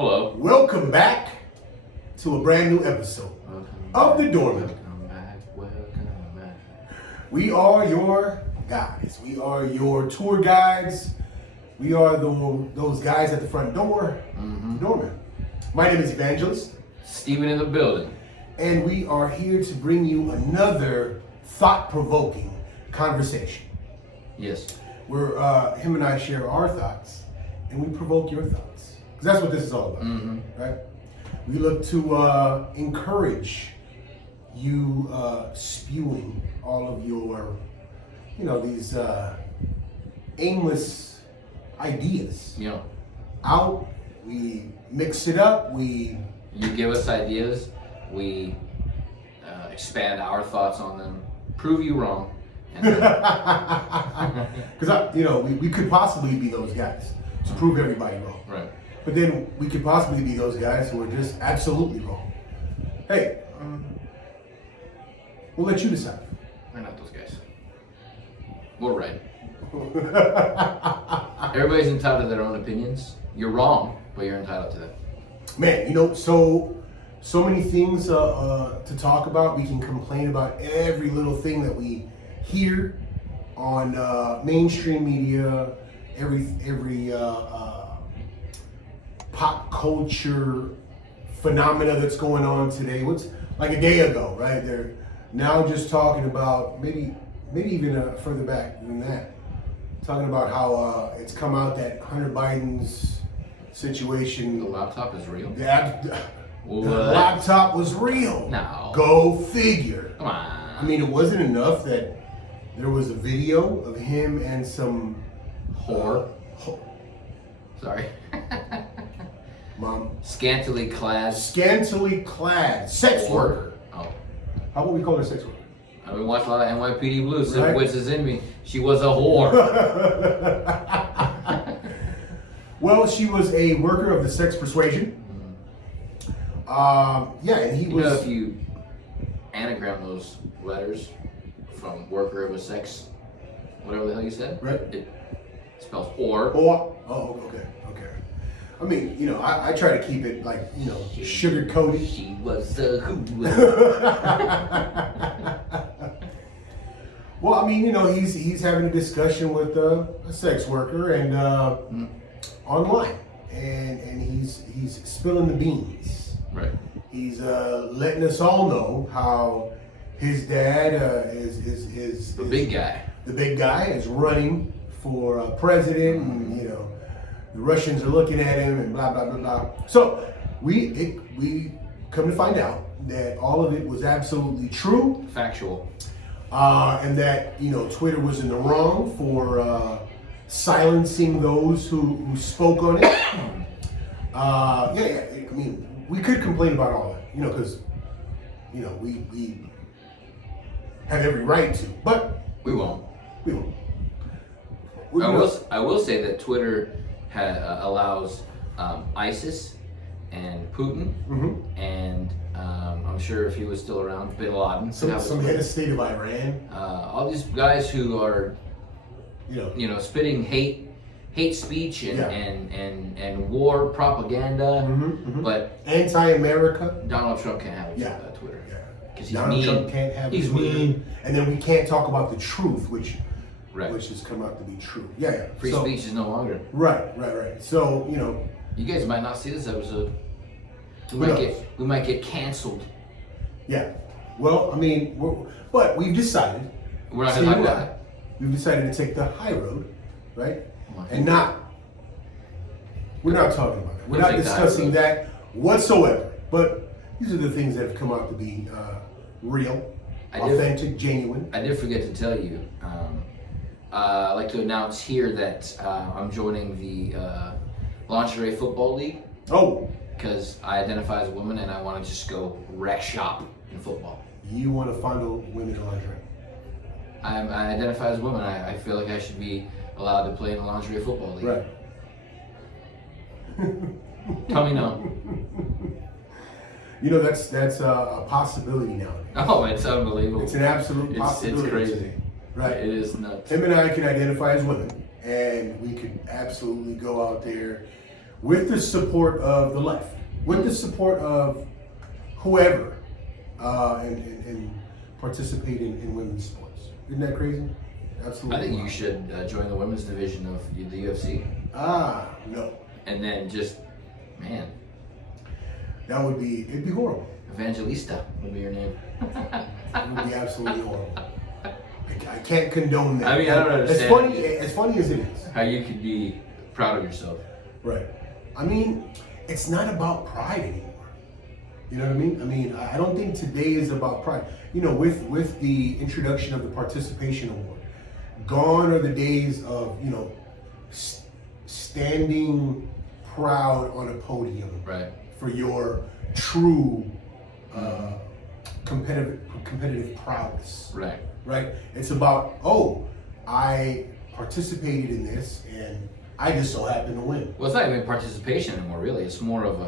Hello. Welcome back to a brand new episode of The Doorman. Welcome back. We are your guys. We are your tour guides. We are those guys at the front door, The Doorman. My name is Evangelist, Steven in the building. and we are here to bring you another thought-provoking conversation. Yes. Where him and I share our thoughts, and we provoke your thoughts. Because that's what this is all about, right? We look to encourage you spewing all of your, these aimless ideas You out. We mix it up. you give us ideas, we expand our thoughts on them, prove you wrong, and then, Because we could possibly be those guys to prove everybody wrong. right. But then we could possibly be those guys who are just absolutely wrong. Hey, we'll let you decide. We're not those guys. We're right. Everybody's entitled to their own opinions. You're wrong, but you're entitled to them. Man, so many things to talk about. We can complain about every little thing that we hear on mainstream media, every pop culture phenomena that's going on today. What's like a day ago, right? They're now just talking about maybe even further back than that, talking about how it's come out that Hunter Biden's situation. The laptop is real? The What? laptop was real. No. Go figure. Come on. I mean, it wasn't enough that there was a video of him and some Whore. Sorry. Mom, Scantily clad. scantily clad sex Whore. worker. Oh. How about we call her sex worker? I've been watching a lot of NYPD Blue. Some Right. wits is in me. She was a whore. Well, she was a worker of the sex persuasion. Yeah, and he You know, was. if you anagram those letters from worker of a sex, whatever the hell you said, Right. it spells whore. Oh, okay. I mean, I try to keep it like, sugar coated. She was a who. Well, I mean, he's having a discussion with a sex worker and online, and he's spilling the beans. Right. He's letting us all know how his dad is The big guy. The big guy is running for president, and the Russians are looking at him, and blah blah blah blah. So we come to find out that all of it was absolutely true. Factual. And that Twitter was in the wrong for silencing those who spoke on it. I mean, we could complain about all that, because we have every right to, but We won't. we won't. I will say that Twitter allows ISIS and Putin and I'm sure if he was still around, Bin Laden. to have Some his head way. of state of Iran, All these guys who are spitting hate speech and Yeah. and war propaganda, but anti-America. Donald Trump can't have his Yeah. Twitter Yeah. because he's Donald mean. Trump can't have He's Twitter. mean. And then we can't talk about the truth, which Right. has come out to be true. Yeah. Free So- speech is no longer. Right. So You guys might not see this episode. Who knows? We might get canceled. yeah. Well, I mean, but we've decided. We're not See, gonna talk what? about it. We've decided to take the high road, right? Oh my And we're not talking about that. We're We'll not take the high discussing road. that whatsoever. But these are the things that have come out to be real, I did- authentic, genuine. I did forget to tell you. I'd like to announce here that I'm joining the Lingerie Football League Oh, because I identify as a woman and I want to just go wreck shop in football. you want to fondle women in lingerie? I identify as a woman. I feel like I should be allowed to play in the Lingerie Football League. Right. Tell me no. That's a possibility now. Oh, it's unbelievable. It's an absolute possibility. It's crazy. today. Right. It is nuts. Him and I can identify as women, and we could absolutely go out there with the support of the left, with the support of whoever, and participate in women's sports. Isn't that crazy? Absolutely. I think you should join the women's division of the UFC. No. And then just, man, It'd be horrible. Evangelista would be your name. It would be absolutely horrible. I can't condone that. I mean, I don't understand. As funny as it is. How you could be proud of yourself. Right. I mean, it's not about pride anymore. You know what I mean? I mean, I don't think today is about pride. You know, with the introduction of the participation award, gone are the days of, you know, standing proud on a podium, right, for your true competitive prowess. Right. Right? It's about, I participated in this and I just so happened to win. Well, it's not even participation anymore, really. It's more of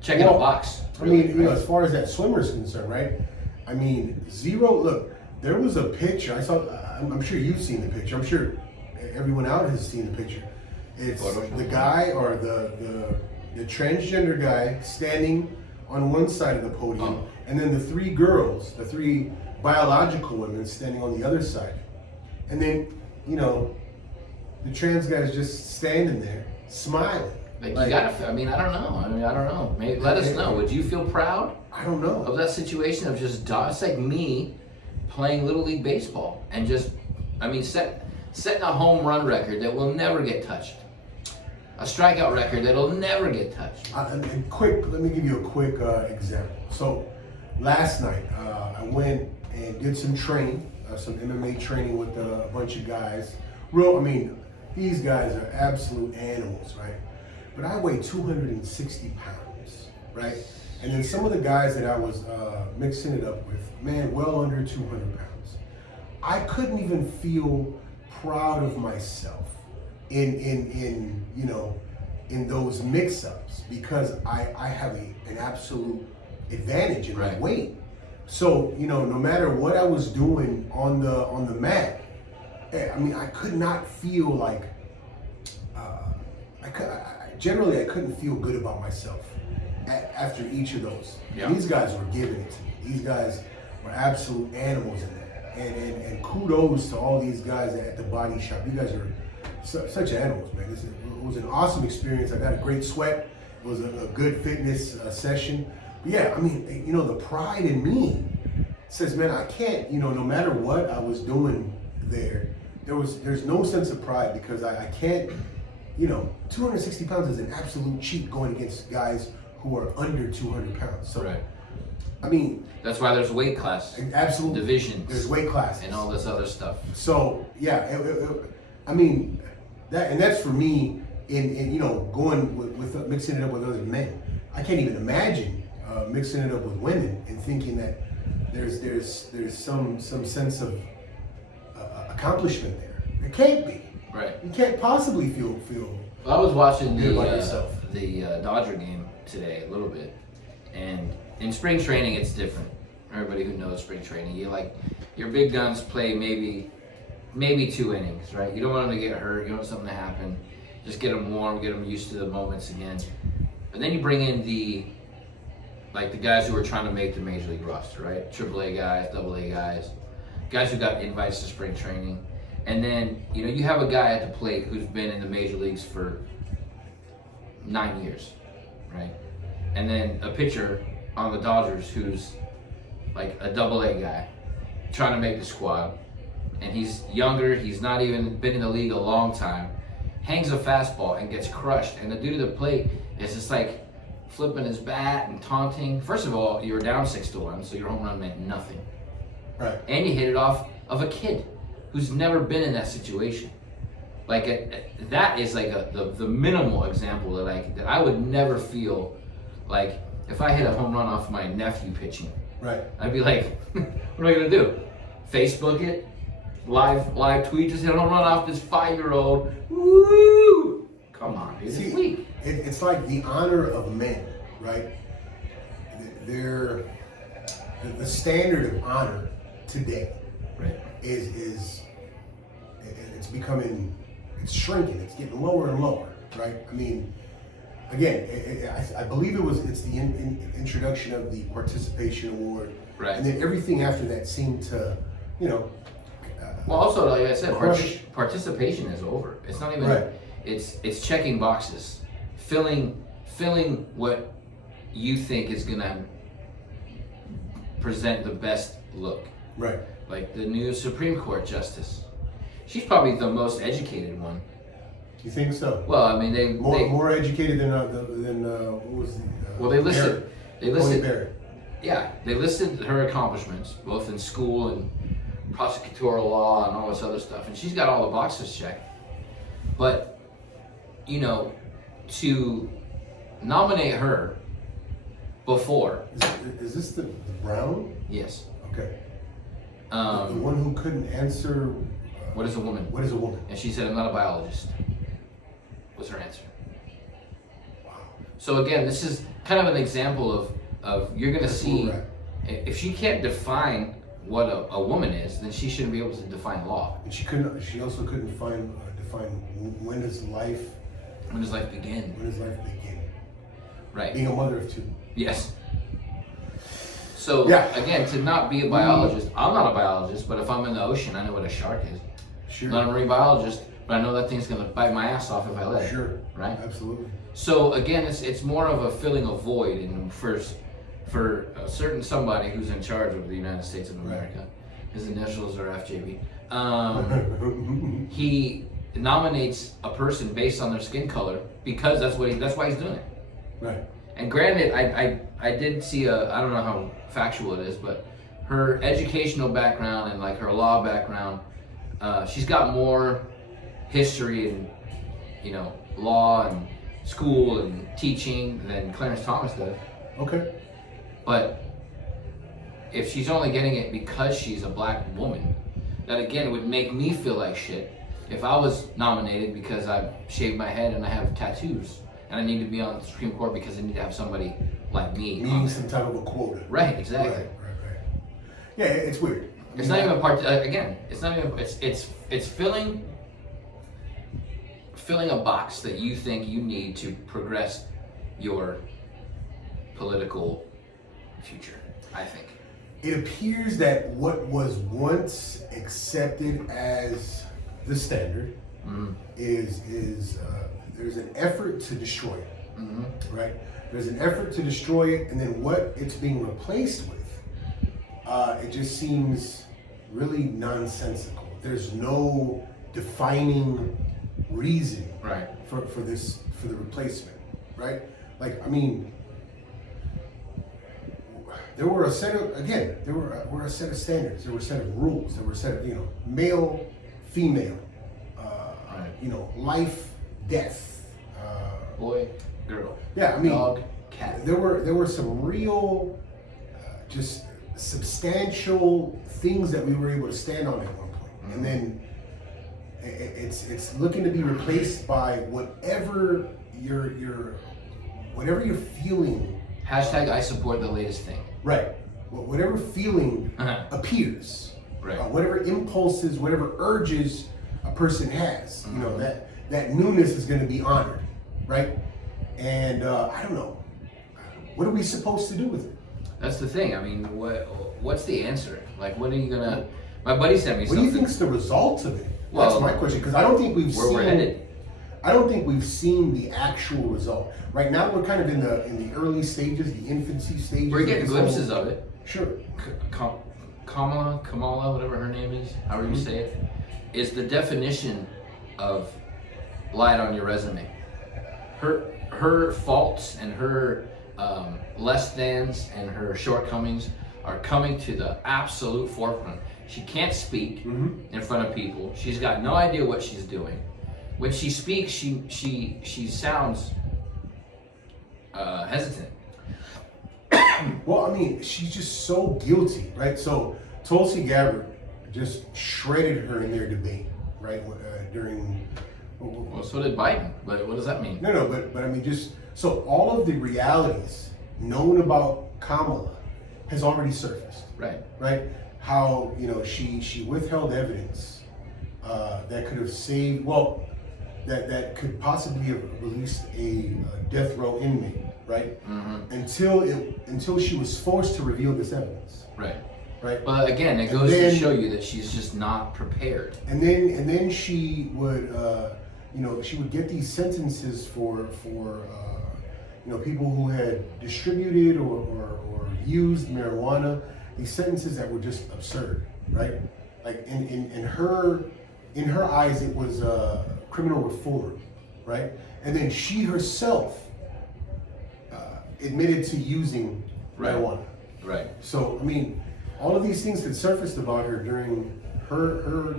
checking a box. Really, I mean, you know, as far as that swimmer is concerned, right? I mean, look, there was a picture, I'm sure you've seen the picture. I'm sure everyone out has seen the picture. It's the guy or the transgender guy standing on one side of the podium, and then the three girls, the three biological women standing on the other side. And then, you know, the trans guy's just standing there, smiling. Like, you gotta, I don't know. Maybe let us know. Would you feel proud? I don't know. Of that situation of just, it's like me playing Little League Baseball and just, setting a home run record that will never get touched. A strikeout record that'll never get touched. Let me give you a quick example. So last night, I went and did some training, some MMA training with a bunch of guys. These guys are absolute animals, right? But I weigh 260 pounds, right? And then some of the guys that I was mixing it up with, man, well under 200 pounds. I couldn't even feel proud of myself in those mix-ups because I have an absolute advantage in my weight. So, you know, no matter what I was doing on the mat, I could not feel like generally I couldn't feel good about myself after each of those. Yeah. These guys were giving it to me. These guys were absolute animals in that. And kudos to all these guys at the body shop. You guys are such animals, man. It was an awesome experience. I got a great sweat. It was a good fitness session. But yeah, the pride in me says, man, I can't, no matter what I was doing there's no sense of pride because I can't, 260 pounds is an absolute cheat going against guys who are under 200 pounds. So, that's why there's weight class, absolutely divisions. There's weight classes and all this other stuff. So yeah, that's for me in going with mixing it up with other men. I can't even imagine mixing it up with women and thinking that there's some sense of accomplishment there. It can't be. Right. You can't possibly feel. Well, I was watching the Dodger game today a little bit, and in spring training it's different. Everybody who knows spring training, your big guns play maybe 2 innings, right? You don't want them to get hurt. You don't want something to happen. Just get them warm, get them used to the moments again. But then you bring in the guys who are trying to make the major league roster, right? AAA guys, AA guys who got invites to spring training. And then, you have a guy at the plate who's been in the major leagues for 9 years, right? And then a pitcher on the Dodgers who's like a AA guy trying to make the squad. And he's younger, he's not even been in the league a long time, hangs a fastball and gets crushed. And the dude at the plate is just like flipping his bat and taunting. First of all, you were down 6-1, so your home run meant nothing. Right. And you hit it off of a kid who's never been in that situation. That is the minimal example that I would never feel like if I hit a home run off my nephew pitching. Right. I'd be like, what am I gonna do? Facebook it? Live tweet, just hit a home run off this 5-year-old. Woo! Come on, dude. It's weak. It's like the honor of men, right? The standard of honor today, right, is it's shrinking. It's getting lower and lower. right? I mean, again, I believe it's the introduction of the participation award, Right. and then everything after that seemed to, you know. Well, also, like I said, Crush. participation is over. It's not even. Right. It's checking boxes, filling what you think is gonna present the best look. Right. Like the new Supreme Court justice, she's probably the most educated one. You think so? Well, I mean, they More educated than what was the? well they listed Tony Barrett. yeah, they listed her accomplishments both in school and prosecutorial law and all this other stuff, and she's got all the boxes checked. But you know, to nominate her before, Is this the Brown? yes, Okay. The one who couldn't answer. what is a woman? What is a woman? And she said, "I'm not a biologist." Was her answer. Wow. So again, this is kind of an example of you're gonna That's see where we're at. if she can't define what a woman is, then she shouldn't be able to define law. And she also couldn't define when does life When does life begin? begin? Right. Being a mother of two. Yes. So Yeah. again, to not be a biologist, I'm not a biologist, but if I'm in the ocean, I know what a shark is. Sure. I'm not a marine biologist, but I know that thing's gonna bite my ass off if I let it. Sure. Right. Absolutely. So again, it's more of a filling a void, and for a certain somebody who's in charge of the United States of America, his initials are FJB. He nominates a person based on their skin color because that's why he's doing it. Right. And granted, I did see I don't know how factual it is, but her educational background and like her law background, she's got more history in, you know, law and school and teaching than Clarence Thomas does. Okay. But if she's only getting it because she's a black woman, that again would make me feel like shit if I was nominated because I shaved my head and I have tattoos and I need to be on the Supreme Court because I need to have somebody like me. Meeting some type of a quota. Right, exactly. Right. Yeah, it's weird. It's not even part. Again, it's not even. It's filling a box that you think you need to progress your political future. I think. It appears that what was once accepted as the standard is there's an effort to destroy it, right? There's an effort to destroy it, and then what it's being replaced with, it just seems really nonsensical. There's no defining reason Right. for the replacement, right? Like, I mean, there were a set of a set of standards. There were a set of rules. There were a set of male, female, life, death, Boy, girl. Yeah, I mean, dog, cat. There were some real, just substantial things that we were able to stand on at one point, and then it's looking to be replaced by whatever you're feeling. Hashtag I support the latest thing. Right. Whatever feeling appears. Right. Whatever impulses, whatever urges a person has, that newness is going to be honored, right? And I don't know. What are we supposed to do with it? That's the thing. I mean, what's the answer? Like, what are you gonna? My buddy sent me What something. do you think's the result of it? Well, that's my question, because I don't think we've where seen. we're headed. I don't think we've seen the actual result. Right now, we're kind of in the early stages, the infancy stages. We're getting of this glimpses whole- of it. Sure. Kamala, whatever her name is, however you say it, is the definition of light on your resume. Her faults and her less thans and her shortcomings are coming to the absolute forefront. She can't speak in front of people. She's got no idea what she's doing. When she speaks, she sounds hesitant. Well, I mean, she's just so guilty, right? So Tulsi Gabbard just shredded her in their debate, right? During. Well, so did Biden. But what does that mean? No, but I mean, just so all of the realities known about Kamala has already surfaced, Right. right? How she withheld evidence that could have saved. Well, that could possibly have released a death row inmate, right? Mm-hmm. Until she was forced to reveal this evidence, Right. right? But again, it goes to show you that she's just not prepared. And then she would, she would get these sentences for people who had distributed or used marijuana. These sentences that were just absurd, right? Like in her eyes, it was criminal reform, right? And then she herself admitted to using marijuana. Right. So I mean, all of these things had surfaced about her during her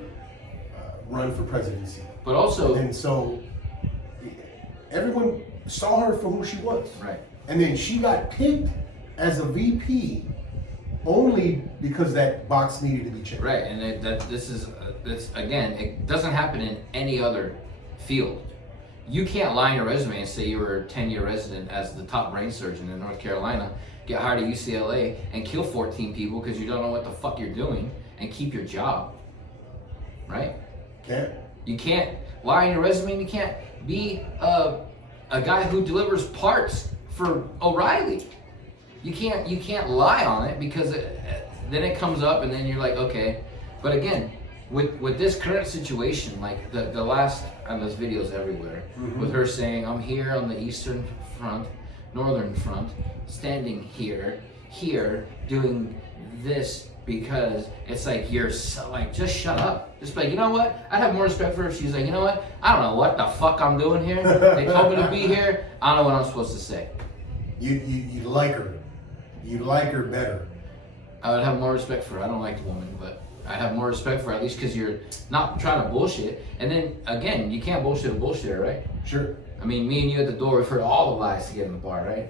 run for presidency. But also, And so everyone saw her for who she was. right. And then she got picked as a VP only because that box needed to be checked. Right, and this again, it doesn't happen in any other field. You can't lie in your resume and say you were a 10-year resident as the top brain surgeon in North Carolina, get hired at UCLA, and kill 14 people because you don't know what the fuck you're doing, and keep your job. Right? Yeah. You can't lie in your resume, and you can't be a guy who delivers parts for O'Reilly. You can't lie on it because then it comes up and then you're like, okay. But again, with this current situation, like the last, and there's videos everywhere, with her saying, I'm here on the eastern front, northern front, standing here, doing this, because it's like, you're so, like, just shut up. Just be like, you know what? I'd have more respect for her if she's like, you know what? I don't know what the fuck I'm doing here. They told me to be here. I don't know what I'm supposed to say. You'd like her. You'd like her better. I would have more respect for her. I don't like the woman, but I'd have more respect for her, at least because you're not trying to bullshit. And then, again, you can't bullshit a bullshitter, right? Sure. I mean, me and you at the door, we've heard all the lies to get in the bar, right?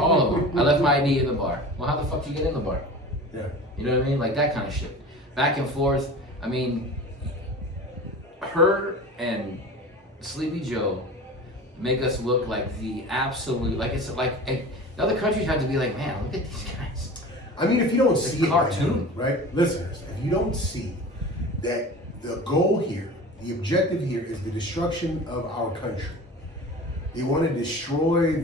All of them. I left my ID in the bar. Well, how the fuck do you get in the bar? Yeah. You know what I mean? Like that kind of shit. Back and forth. I mean, her and Sleepy Joe make us look like the absolute, like it's like the other countries have to be like, man, look at these guys. I mean, if you don't see it, cartoon. right, listeners, if you don't see that the goal here, the objective here is the destruction of our country. They want to destroy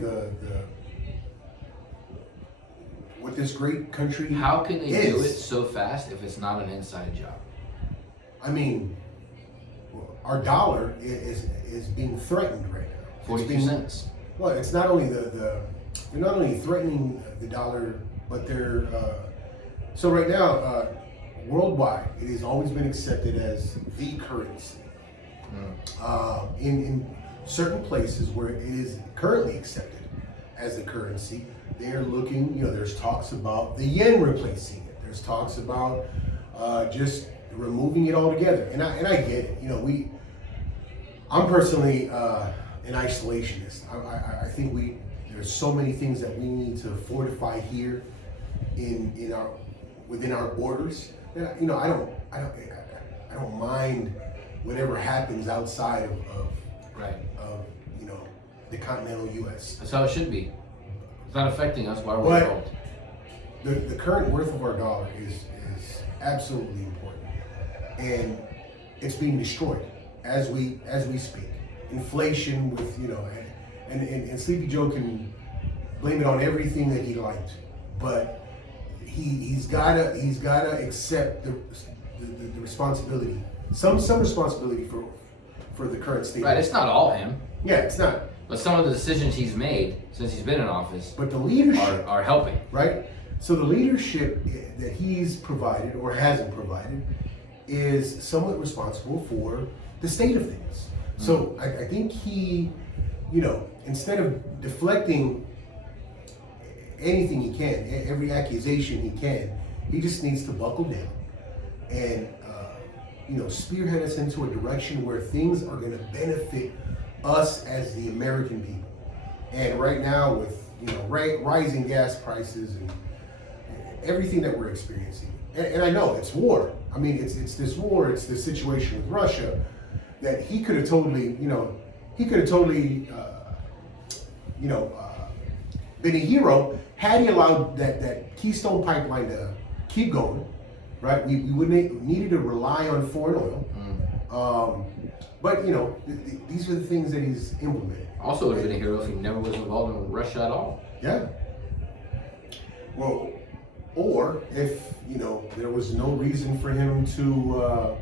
what this great country How can they is. do it so fast if it's not an inside job? I mean, our dollar is being threatened right now. 42 cents. Well, it's not only they're not only threatening the dollar, but they're so right now worldwide it has always been accepted as the currency. In certain places where it is currently accepted as the currency, they are looking. There's talks about the yen replacing it. There's talks about just removing it altogether. And I get it. I'm personally an isolationist. I think there's so many things that we need to fortify here within our borders. That I don't mind whatever happens outside of the continental U.S. That's how it should be. It's not affecting us. Why are we But involved? the current worth of our dollar is absolutely important, and it's being destroyed as we speak. Inflation with and Sleepy Joe can blame it on everything that he liked, but he's gotta accept the responsibility, some responsibility for the current state. Right, it's not all him. Yeah, it's not. But some of the decisions he's made since he's been in office But the leadership are helping. right? So the leadership that he's provided or hasn't provided is somewhat responsible for the state of things. So I think he, instead of deflecting anything he can, every accusation he can, he just needs to buckle down and, spearhead us into a direction where things are going to benefit us as the American people. And right now with, rising gas prices and everything that we're experiencing, and I know it's war. I mean, it's this war, it's this situation with Russia that he could have totally, been a hero had he allowed that Keystone pipeline to keep going, right? We would needed to rely on foreign oil. But you know, these are the things that he's implemented. Also, would have been a hero if he never was involved in Russia at all. Yeah. Well, or if you know there was no reason for him to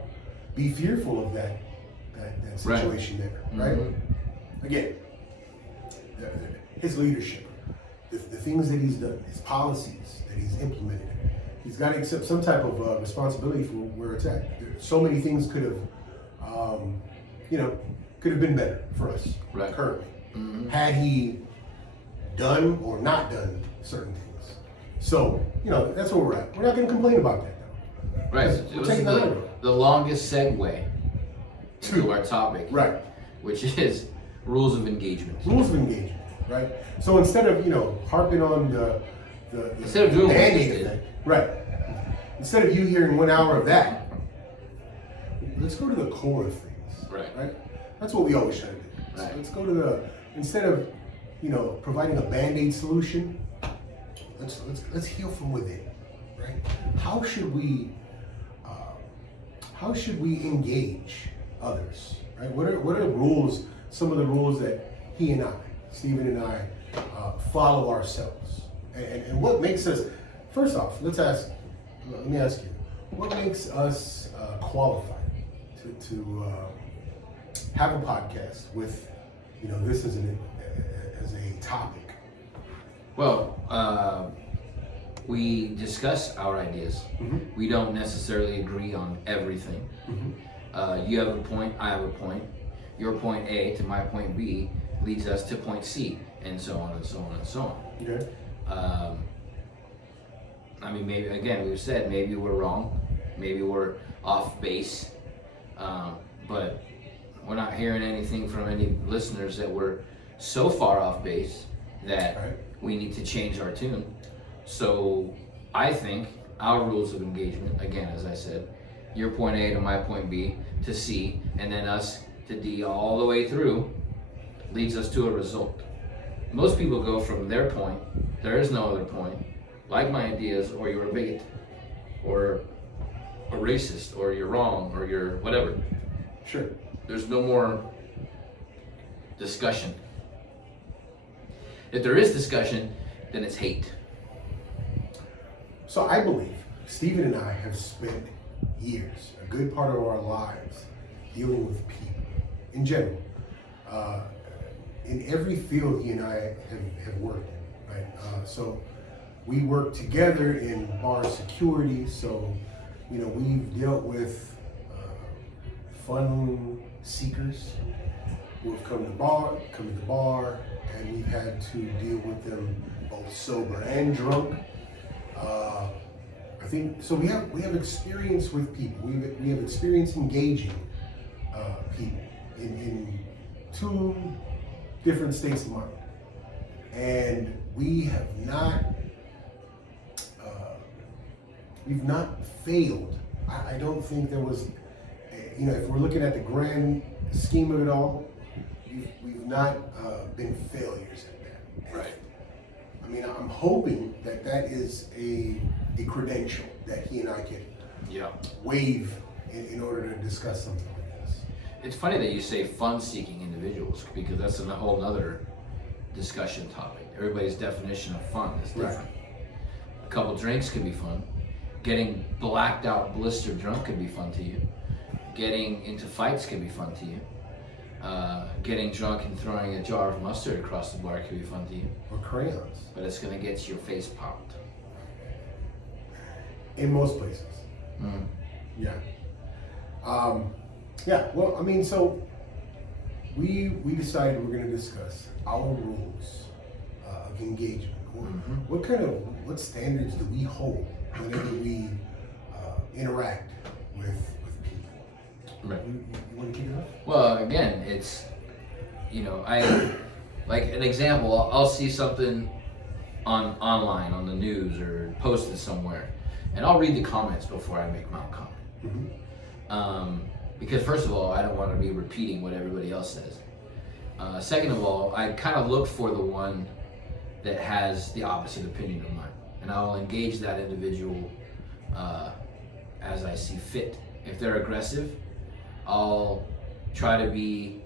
be fearful of that situation there, right? Mm-hmm. Again, his leadership, the things that he's done, his policies that he's implemented, he's got to accept some type of responsibility for where it's at. So many things could have, could have been better for us currently, had he done or not done certain things. So, you know, that's where we're at. We're not going to complain about that, though. Right. We're It was taking the high road. the longest segue to our topic, Right. which is rules of engagement. Rules of engagement, right? So instead of, you know, harping on the Instead of doing what we Band-Aid just did. effect, right? Instead of you hearing 1 hour of that, let's go to the core of things, Right. That's what we always try to do. So Right. let's go to instead of, you know, providing a Band-Aid solution, let's heal from within, right? How should we engage others, right? What are rules? Some of the rules that he and I, Stephen and I, follow ourselves, and what makes us. First off, let me ask you, what makes us qualified to have a podcast with, you know, this as a topic? Well, we discuss our ideas. Mm-hmm. We don't necessarily agree on everything. You have a point, I have a point. Your point A to my point B leads us to point C, and so on and so on and so on. Okay. I mean, maybe, again, we've said maybe we're wrong, maybe we're off base, but we're not hearing anything from any listeners that we're so far off base that Right. we need to change our tune. So I think our rules of engagement, again, as I said, your point A to my point B to C, and then us to D all the way through, leads us to a result. Most people go from their point, there is no other point, like my ideas, or you're a bigot, or a racist, or you're wrong, or you're whatever. Sure. There's no more discussion. If there is discussion, then it's hate. So I believe Stephen and I have spent years, a good part of our lives, dealing with people in general. In every field he and I have worked in, right? So we work together in bar security. So, you know, we've dealt with fun seekers who have come to the bar, and we've had to deal with them both sober and drunk. I think so. We have experience with people. We have experience engaging people in two different states of mind, and we have not. We've not failed. I don't think there was. You know, if we're looking at the grand scheme of it all, we've not been failures at that. Right. I mean, I'm hoping that is a credential that he and I can waive in order to discuss something like this. It's funny that you say fun-seeking individuals, because that's a whole other discussion topic. Everybody's definition of fun is different. Right. A couple drinks could be fun. Getting blacked out, blistered drunk could be fun to you. Getting into fights could be fun to you. Getting drunk and throwing a jar of mustard across the bar could be fun to you. Or crayons. But it's gonna get your face popped. In most places. Yeah. Yeah, well, I mean, so we decided we're going to discuss our rules of engagement. What standards do we hold whenever we interact with people? Right. You want to kick it off? Well, again, it's, you know, I, like an example, I'll see something online on the news or posted somewhere, and I'll read the comments before I make my own comment. Because first of all, I don't want to be repeating what everybody else says. Second of all, I kind of look for the one that has the opposite opinion of mine, and I'll engage that individual as I see fit. If they're aggressive, I'll try to be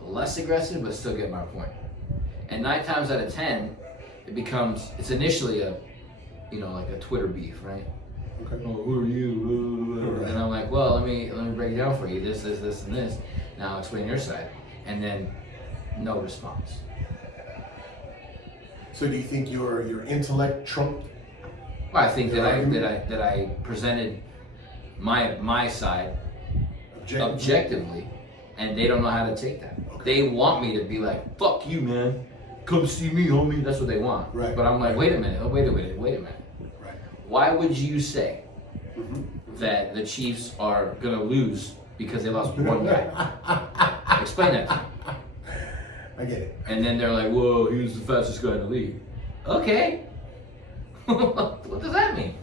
less aggressive but still get my point. And 9 times out of 10, it's initially a, like a Twitter beef, right? Okay. Oh, who are you? And I'm like, well, let me break it down for you. This, and this. Now explain your side. And then no response. So do you think your intellect trumped? Well, I think Your argument? that I presented my side objectively, and they don't know how to take that. Okay. They want me to be like, fuck you, man. Come see me, homie. That's what they want. Right. But I'm like, Right. wait a minute. Right. Why would you say Mm-hmm. that the Chiefs are gonna lose because they lost one guy? Explain that to me. I get it. And then they're like, whoa, he was the fastest guy in the league. Okay. What does that mean?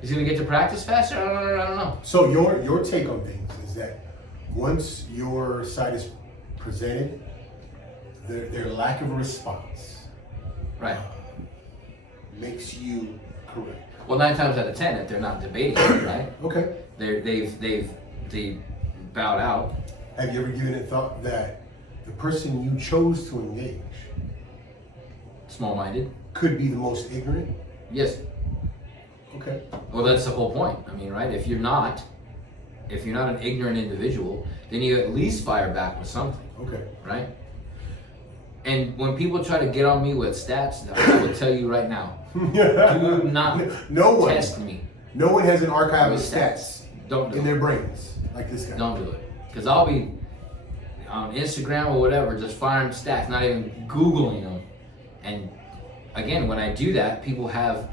He's gonna get to practice faster? I don't know. So your take on things is that once your side is presented, their lack of a response Right. makes you correct. Well, 9 times out of 10, if they're not debating it, right? Okay. They bowed out. Have you ever given it thought that the person you chose to engage Small-minded. could be the most ignorant? Yes. Okay. Well, that's the whole point. I mean, right? If you're not an ignorant individual, then you at least fire back with something, Okay. right? And when people try to get on me with stats, I will tell you right now, do not no one. test me. No one has an archive of With stats Don't do in it. their brains like this guy. Don't do it. Because I'll be on Instagram or whatever, just firing stats, not even Googling them. And again, when I do that, people have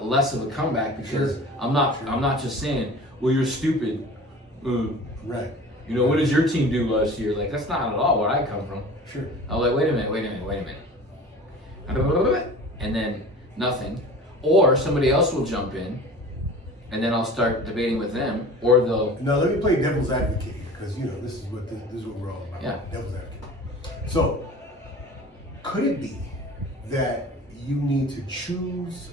less of a comeback because Sure. I'm not just saying, well, you're stupid. Right. What did your team do last year? Like, that's not at all where I come from. Sure. I'm like, wait a minute. And then nothing. Or somebody else will jump in, and then I'll start debating with them, or they'll. Now let me play devil's advocate because this is what we're all about. Yeah. Devil's advocate. So, could it be that you need to choose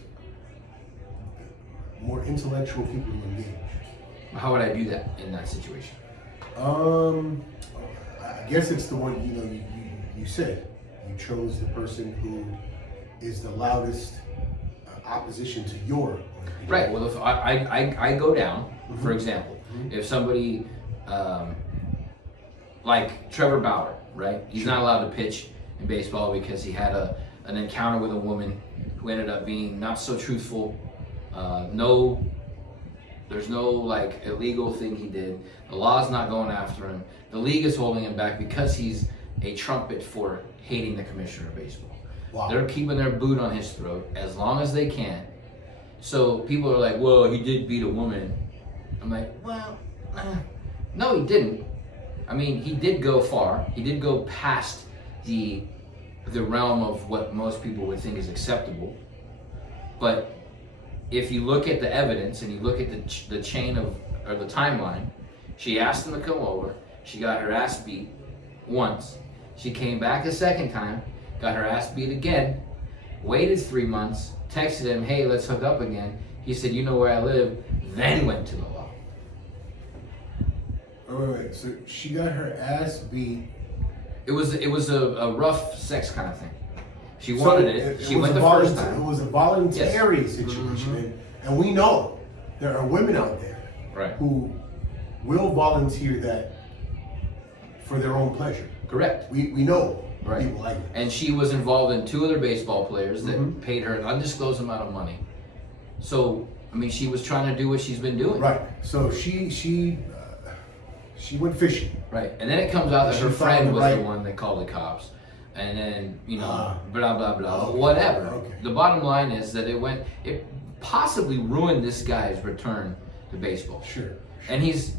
more intellectual people to engage? How would I do that in that situation? I guess it's the one you said. You chose the person who is the loudest opposition to your opinion. Right. Well, if I go down, for example, if somebody like Trevor Bauer, right? He's not allowed to pitch in baseball because he had an encounter with a woman who ended up being not so truthful. There's no like illegal thing he did. The law's not going after him. The league is holding him back because he's a trumpet for hating the commissioner of baseball. Wow. They're keeping their boot on his throat as long as they can. So people are like, well, he did beat a woman. I'm like, well, no, he didn't. I mean, he did go far. He did go past the realm of what most people would think is acceptable. But if you look at the evidence and you look at the chain or the timeline, she asked him to come over. She got her ass beat once. She came back a second time, got her ass beat again, waited 3 months, texted him, hey, let's hook up again. He said, you know where I live, then went to the law. Wait. So she got her ass beat. It was a rough sex kind of thing. She wanted it. She went the first time. It was a voluntary Yes. situation, and we know there are women out there Right. who will volunteer that for their own pleasure. Correct. We know Right. people like that. And she was involved in 2 other baseball players that Mhm. paid her an undisclosed amount of money. So, I mean, she was trying to do what she's been doing. Right. So she went fishing. Right. And then it comes out that She her found friend the was right- the one that called the cops. And then, Ah. blah, blah, blah, Okay. whatever. Okay. The bottom line is that it possibly ruined this guy's return to baseball. Sure. And he's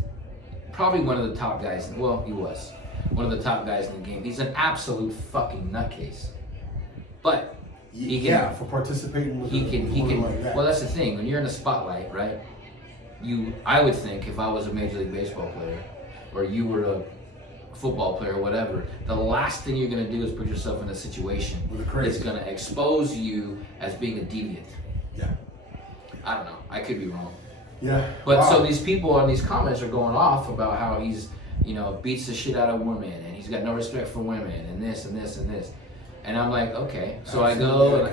probably one of the top guys. Well, he was one of the top guys in the game. He's an absolute fucking nutcase. But he can, Yeah, for participating with he a can. woman like that. Well, that's the thing. When you're in the spotlight, right? I would think if I was a Major League Baseball player, or you were a football player, or whatever, the last thing you're gonna do is put yourself in a situation With a crazy. that's gonna expose you as being a deviant. Yeah. I don't know. I could be wrong. Yeah. But Wow. so these people on these comments are going off about how he's beats the shit out of women, and he's got no respect for women, and this and this and this. And I'm like, okay. So I go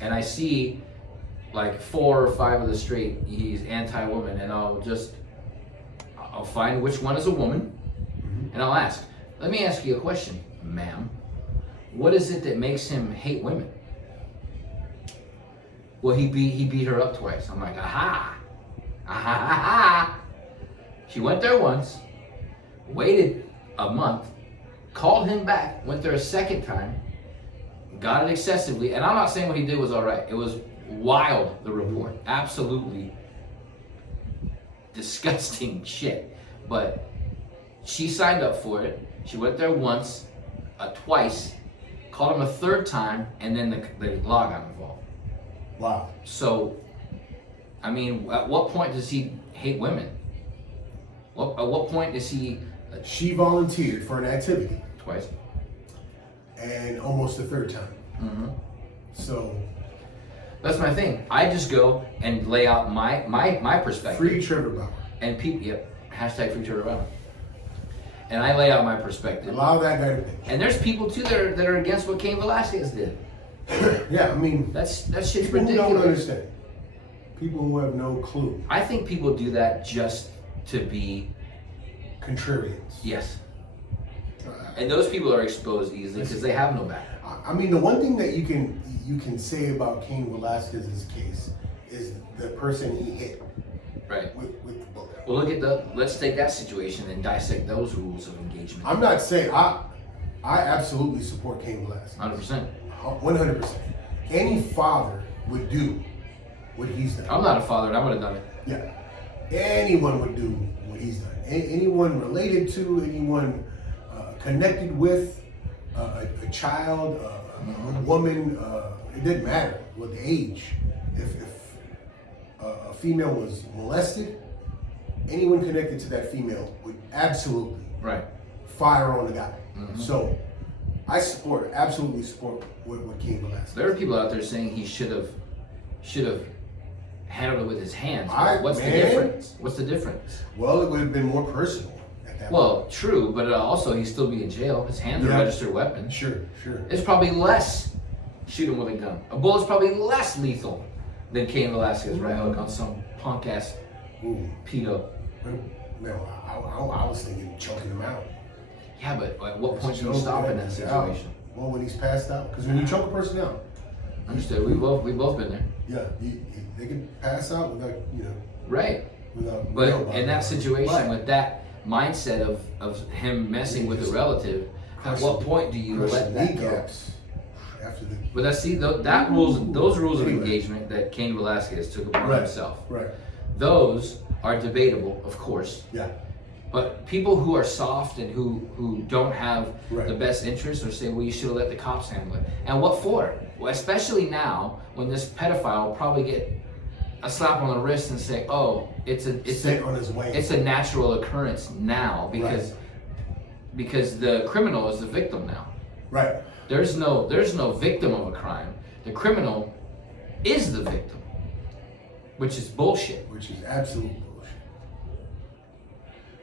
and I see like 4 or 5 of the straight, he's anti-woman, and I'll find which one is a woman, and I'll ask, let me ask you a question, ma'am. What is it that makes him hate women? Well, he beat her up twice. I'm like, aha. She went there once, waited a month, called him back, went there a second time, got it excessively, and I'm not saying what he did was all right. It was wild, the report. Absolutely disgusting shit. But she signed up for it. She went there once, twice, called him a third time, and then the law got involved. Wow. So, I mean, at what point does he hate women? At what point does he... She volunteered for an activity. Twice. And almost a third time. Mm-hmm. So... That's my thing. I just go and lay out my perspective. Free Trevor Bauer. And people, hashtag free Trevor Bauer. And I lay out my perspective. Allow that guy to pitch. And there's people too that are against what Cain Velasquez did. Yeah, I mean... That shit's people ridiculous. Who don't understand. People who have no clue. I think people do that just to be... Contrarians. Yes. And those people are exposed easily because they have no back. I mean, the one thing that you can say about Cain Velasquez's case is the person he hit. Right. With the bullet. Well, let's take that situation and dissect those rules of engagement. I'm not saying I absolutely support Cain Velasquez. 100%. 100%. Any father would do what he's done. I'm not a father, and I would have done it. Yeah. Anyone would do what he's done. Anyone related to, anyone connected with a child, a woman, it didn't matter what the age. If a female was molested, anyone connected to that female would absolutely fire on the guy. Mm-hmm. So I absolutely support what Cain Velasquez. There are people out there saying he should have handled it with his hands. What's the difference? What's the difference? Well, it would have been more personal at that point. True, but also he'd still be in jail. His hands are registered weapons. Sure. It's probably less shoot him with a gun. A bullet's probably less lethal than Cain Velasquez right hook on some punk ass pedo. No, I was thinking choking him out. Yeah, but at what point do you stop in that situation? Well, when he's passed out, because when you choke a person out. Understood. We both been there. Yeah, they can pass out without Right. But in that situation, with that mindset of him messing with a relative, at what point do you let that go? After the... But those rules of engagement that Cain Velasquez took upon himself. Right. Those are debatable, of course. Yeah. But people who are soft and who don't have the best interests or say, well, you should have let the cops handle it. And what for? Well, especially now when this pedophile will probably get a slap on the wrist and say, oh, it's on his way. It's a natural occurrence now because the criminal is the victim now. Right. There's no victim of a crime. The criminal is the victim, which is bullshit. Which is absolute bullshit.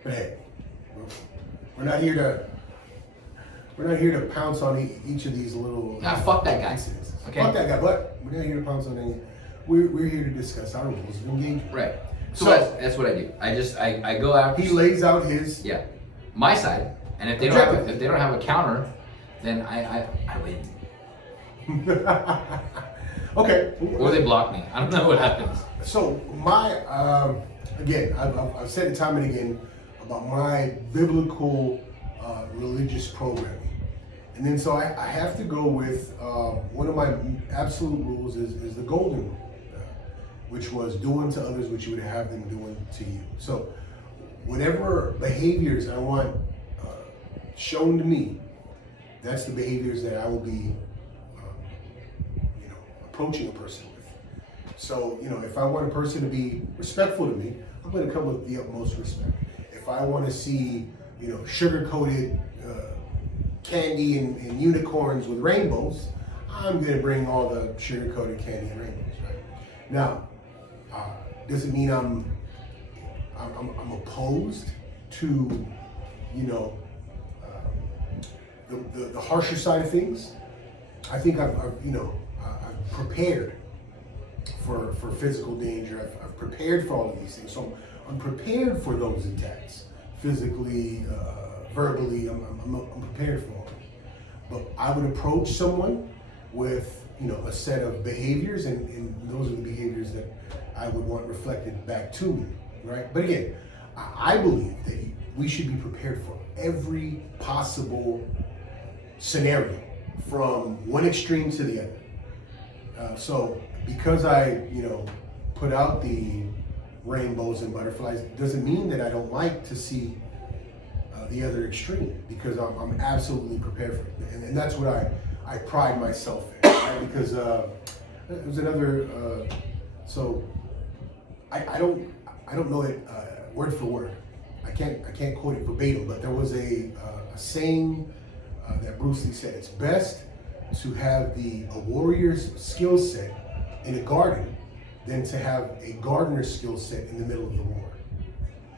But hey, we're not here to pounce on each of these little. Fuck that guy. Okay. Fuck that guy. But we're not here to pounce on any. We're here to discuss our rules of engagement. Right. So that's what I do. I go out. He lays out his my side, and if they don't have a counter, then I win. Okay. Or they block me. I don't know what happens. So again, I've said it time and again about my biblical religious programming. And then so I have to go with one of my absolute rules is the golden rule, which was do unto others what you would have them do unto you. So whatever behaviors I want shown to me, that's the behaviors that I will be approaching a person with. So, if I want a person to be respectful to me, I'm going to come with the utmost respect. If I want to see, sugar-coated candy and unicorns with rainbows, I'm going to bring all the sugar-coated candy and rainbows, right? Now, doesn't mean I'm opposed to, you know, the harsher side of things. I think I've prepared for physical danger. I've prepared for all of these things. So I'm prepared for those attacks, physically, verbally. I'm prepared for all of it. But I would approach someone with, you know, a set of behaviors, and those are the behaviors that I would want reflected back to me, right? But again, I believe that we should be prepared for every possible scenario, from one extreme to the other. So because I, you know, put out the rainbows and butterflies, doesn't mean that I don't like to see the other extreme, because I'm absolutely prepared for it. And that's what I pride myself in, right? Because it was another, so I don't know it word for word. I can't quote it verbatim, but there was a saying that Bruce Lee said: it's best to have a warrior's skill set in a garden than to have a gardener's skill set in the middle of the war.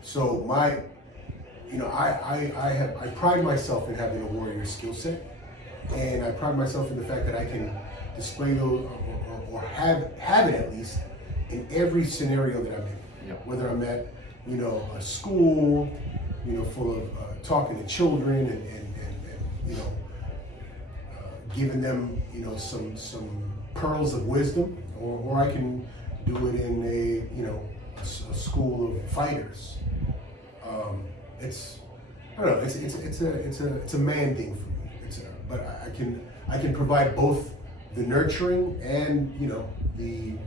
So I pride myself in having a warrior's skill set, and I pride myself in the fact that I can display those or have it at least in every scenario that I'm in. Yep. Whether I'm at, you know, a school, you know, full of talking to children and you know, giving them, you know, some pearls of wisdom, or I can do it in a school of fighters. I don't know. It's a man thing for me. But I can provide both the nurturing and, you know, the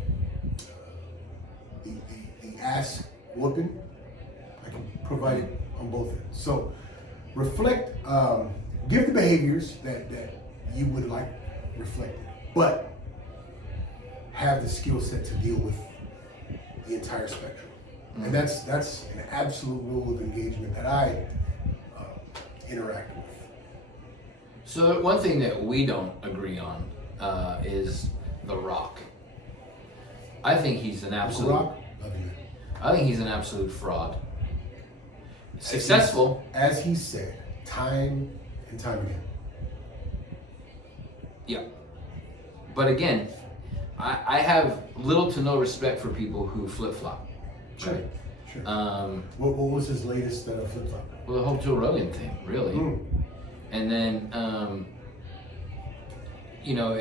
ass whooping. I can provide it on both ends. So reflect, give the behaviors that you would like reflected, but have the skill set to deal with the entire spectrum. Mm-hmm. And that's an absolute rule of engagement that I interact with. So one thing that we don't agree on is The Rock. I think he's an absolute. The Rock? Love you. I think he's an absolute fraud. Successful, as he said, time and time again. Yeah. But again, I have little to no respect for people who flip-flop. Sure. Right? Sure. What was his latest flip-flop? Well, the whole Joe Rogan thing, really. Mm. And then, you know,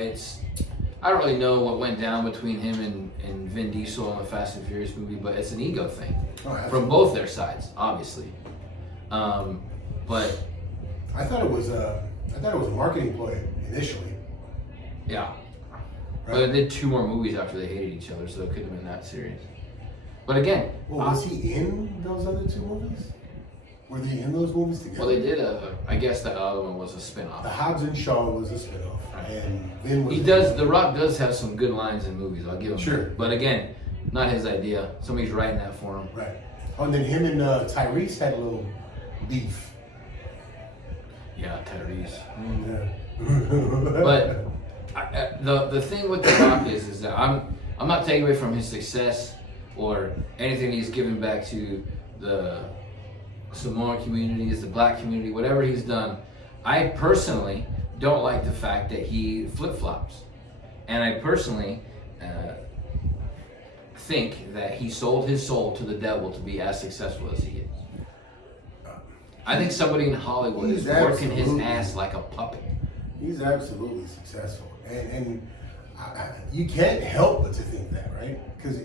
I don't really know what went down between him and Vin Diesel in the Fast and Furious movie, but it's an ego thing from both their sides, obviously. But I thought it was a marketing ploy initially. Yeah. Right. But they did 2 more movies after they hated each other, so it couldn't have been that serious. But again, was he in those other 2 movies? Were they in those movies together? Well, they did I guess the other one was a spin-off. The Hobbs and Shaw was a spin-off. Right. And then The Rock does have some good lines in movies, I'll give him sure. that. But again, not his idea. Somebody's writing that for him. Right. Oh, and then him and Tyrese had a little beef. Yeah, Tyrese. Yeah. But the thing with The Rock is that I'm not taking away from his success or anything he's given back to the Samoan communities, the black community, whatever he's done. I personally don't like the fact that he flip-flops. And I personally think that he sold his soul to the devil to be as successful as he is. I think somebody in Hollywood is working his ass like a puppet. He's absolutely successful. And you can't help but to think that, right? Because,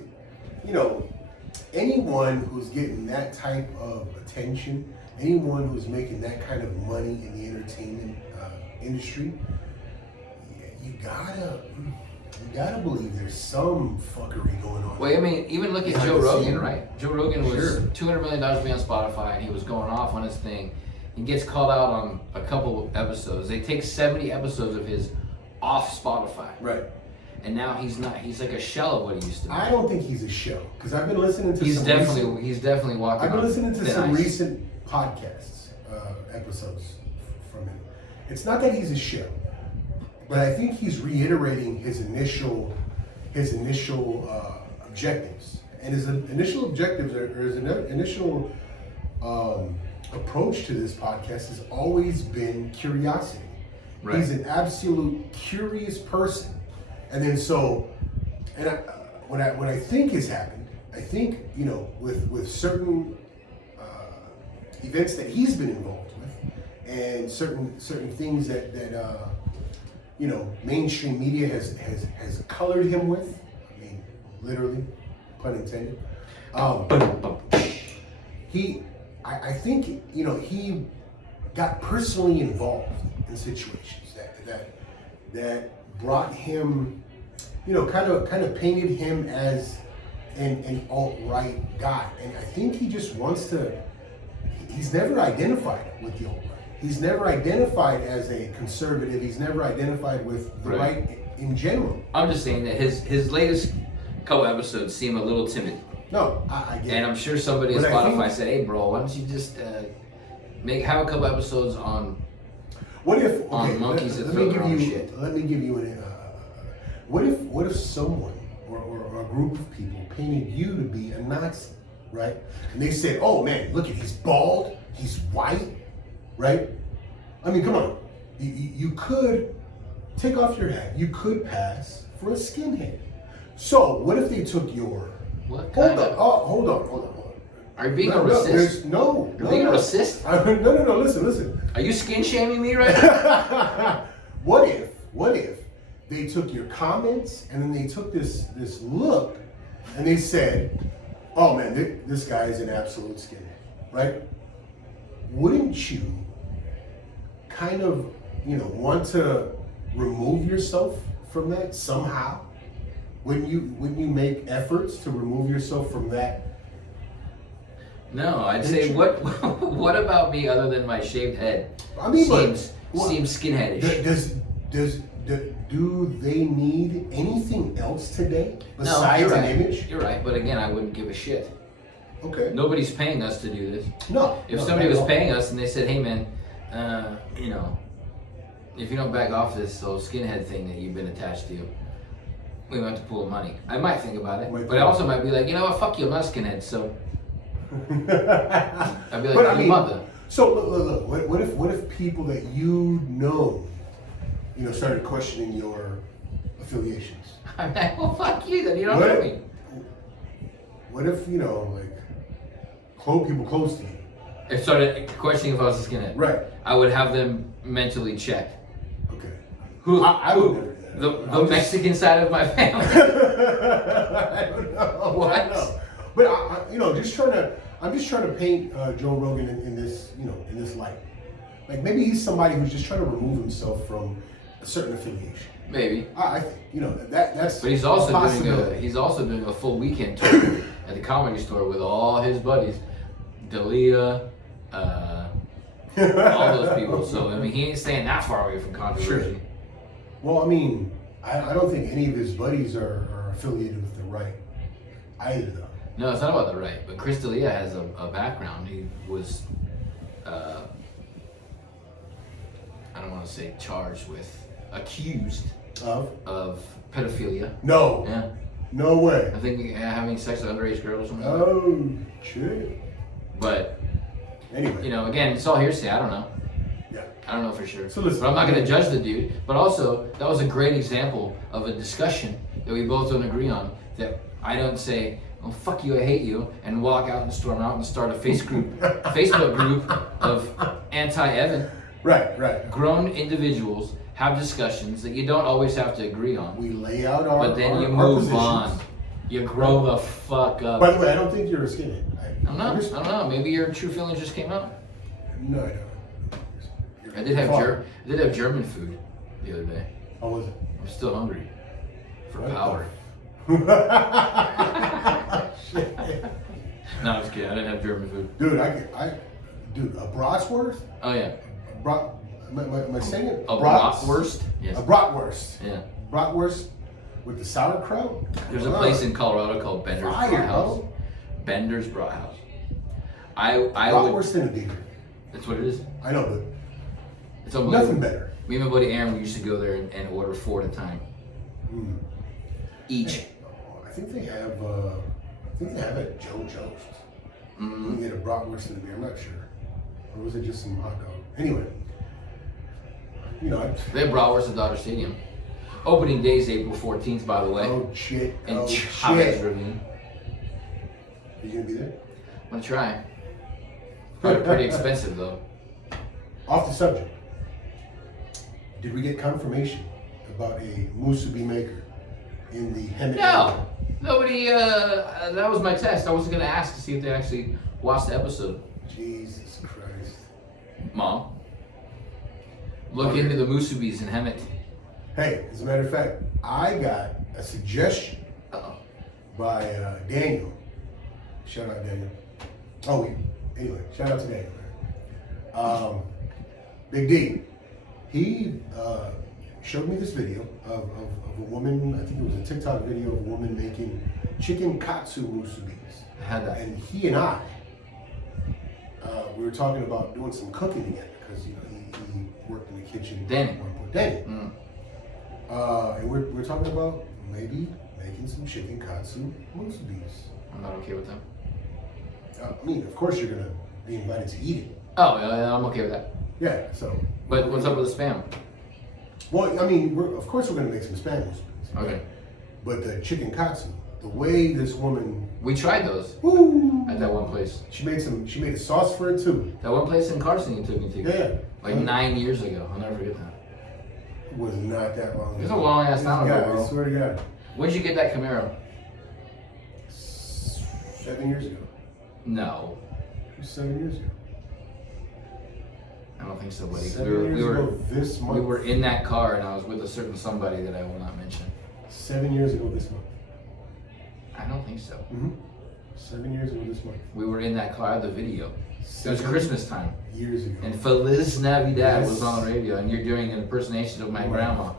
you know, anyone who's getting that type of attention, anyone who's making that kind of money in the entertainment industry, you gotta believe there's some fuckery going on. Well, I mean, even look at Joe Rogan, right? Joe Rogan was $200 million to be on Spotify, and he was going off on his thing. He gets called out on a couple episodes. They take 70 episodes of his off Spotify. Right. And now he's not. He's like a shell of what he used to be. I don't think he's a shell, because I've been listening to He's definitely walking. I've been listening to some ice. recent podcasts, episodes from him. It's not that he's a shell, but I think he's reiterating his initial objectives. And his initial objectives his initial approach to this podcast has always been curiosity. Right. He's an absolute curious person, and then so, and what I think has happened, I think with certain events that he's been involved with, and certain things that mainstream media has colored him with. I mean, literally, pun intended. I think he got personally involved in situations that brought him, kind of painted him as an alt-right guy, and I think he just wants to. He's never identified with the alt-right. He's never identified as a conservative. He's never identified with the right in general. I'm just saying that his latest couple episodes seem a little timid. No, I get it. And I'm sure somebody at Spotify said, "Hey, bro, why don't you just have a couple episodes on monkeys that throw their own shit?" Let me give you an. What if someone or a group of people painted you to be a Nazi, right? And they said, "Oh man, look at he's bald, he's white, right?" I mean, come on, you could take off your hat. You could pass for a skinhead. So what if they took your Hold on. Are you being a racist? You're being a racist? No, listen. Are you skin shaming me right now? What if they took your comments and then they took this look and they said, "Oh man, this guy is an absolute skinhead," right? Wouldn't you kind of, want to remove yourself from that somehow? Wouldn't you make efforts to remove yourself from that? No, I'd say what about me other than my shaved head? I mean, seems skinheadish. Do they need anything else today No, besides you're an right. image? You're right, but again, I wouldn't give a shit. Okay. Nobody's paying us to do this. No. If somebody was paying us and they said, "Hey man, if you don't back off this whole skinhead thing that you've been attached to, we want to pull money," I might think about it. But I also might be like, "You know what, fuck you, I'm not a skinhead," so I'd be like, "Your mother." So look, what if people that started questioning your affiliations? I'm like, "Well, fuck you, then you don't know me." What if, people close to you? If started questioning if I was a skinhead. Right. I would have them mentally checked. Okay. I would never do that. The Mexican side of my family. I don't know. What? I don't know. But I'm just trying to paint Joe Rogan in this, in this light. Like maybe he's somebody who's just trying to remove himself from a certain affiliation. Maybe. I think that's. But he's also doing a full weekend tour at the Comedy Store with all his buddies, Dalia, all those people. So I mean, he ain't staying that far away from controversy. Sure. Well, I mean, I don't think any of his buddies are affiliated with the right either, though. No, it's not about the right. But Chris D'Elia has a background. He was, I don't want to say charged with, accused of pedophilia. No. Yeah. No way. I think having sex with underage girls or something. Oh, shit. But, anyway. Again, it's all hearsay. I don't know. Yeah. I don't know for sure. So listen, but I'm not going to judge the dude. But also, that was a great example of a discussion that we both don't agree on. That I don't say, "Oh, fuck you, I hate you," and walk out and storm out and start a Facebook group of anti-Evan. Right. Grown individuals have discussions that you don't always have to agree on. We lay out our But then you our move positions. on. You grow the fuck up. By the way, I don't think you're a skinhead. I don't know. Maybe your true feelings just came out. No, I don't. I did have German food the other day. How was it? I'm still hungry for What power. Shit. No, I'm just kidding. I didn't have German food. Dude, a bratwurst? Oh yeah. Am I saying it? A bratwurst? Yes. A bratwurst. Yeah. Bratwurst with the sauerkraut? There's a place in Colorado called Bender's Fire, Brathaus. bro. Bender's Brathaus. I Bratwurst in a beaver. That's what it is. I know, but It's unbelievable. nothing better. Me and my buddy Aaron, we used to go there and order 4 at a time. Mm. Each. I think they have at JoJo's. You can get a bratwurst in a beer. I'm not sure. or was it just some hot dog? Anyway, you know. They have bratwurst at Dodger Stadium. Opening day is April 14th, by the way. Oh shit! In Oh Chavez shit! Ravine. Are you gonna be there? I'm gonna try. Probably pretty expensive though. Off the subject. Did we get confirmation about a musubi maker in the Hemet? No, nobody. That was my test. I was gonna ask to see if they actually watched the episode. Jesus Christ. Mom, look into the musubis in Hemet. Hey, as a matter of fact, I got a suggestion Uh-oh. by Daniel. Shout out Daniel. Oh, anyway, shout out to Daniel. Big D. He showed me this video of a woman, I think it was a TikTok video of a woman making chicken katsu musubis. I had that. And he and I, we were talking about doing some cooking together because, you know, he worked in the kitchen. Danny. at one point. Danny. Mm. And we're talking about maybe making some chicken katsu musubis. I'm not okay with them. I mean, of course you're gonna be invited to eat it. Oh, yeah, I'm okay with that. Yeah. So. But what's up with the spam? Well, I mean, of course we're gonna make some spam musubis. Okay. But the chicken katsu, the way this woman, We tried those woo, at that one place. she made a sauce for it too. That one place in Carson you took me to. Yeah. Like 9 years ago. I'll never forget that. It was not that long. It was a long ass time ago, bro. I swear to God. When'd you get that Camaro? 7 years ago. No, It was 7 years ago. I don't think so, buddy. 7 years ago this month. We were in that car and I was with a certain somebody that I will not mention. 7 years ago this month. I don't think so. Mm-hmm. 7 years ago this month. We were in that car. I have the video. It was 7 Christmas time. years ago. And Feliz Navidad Yes. was on the radio and you're doing an impersonation of my grandma.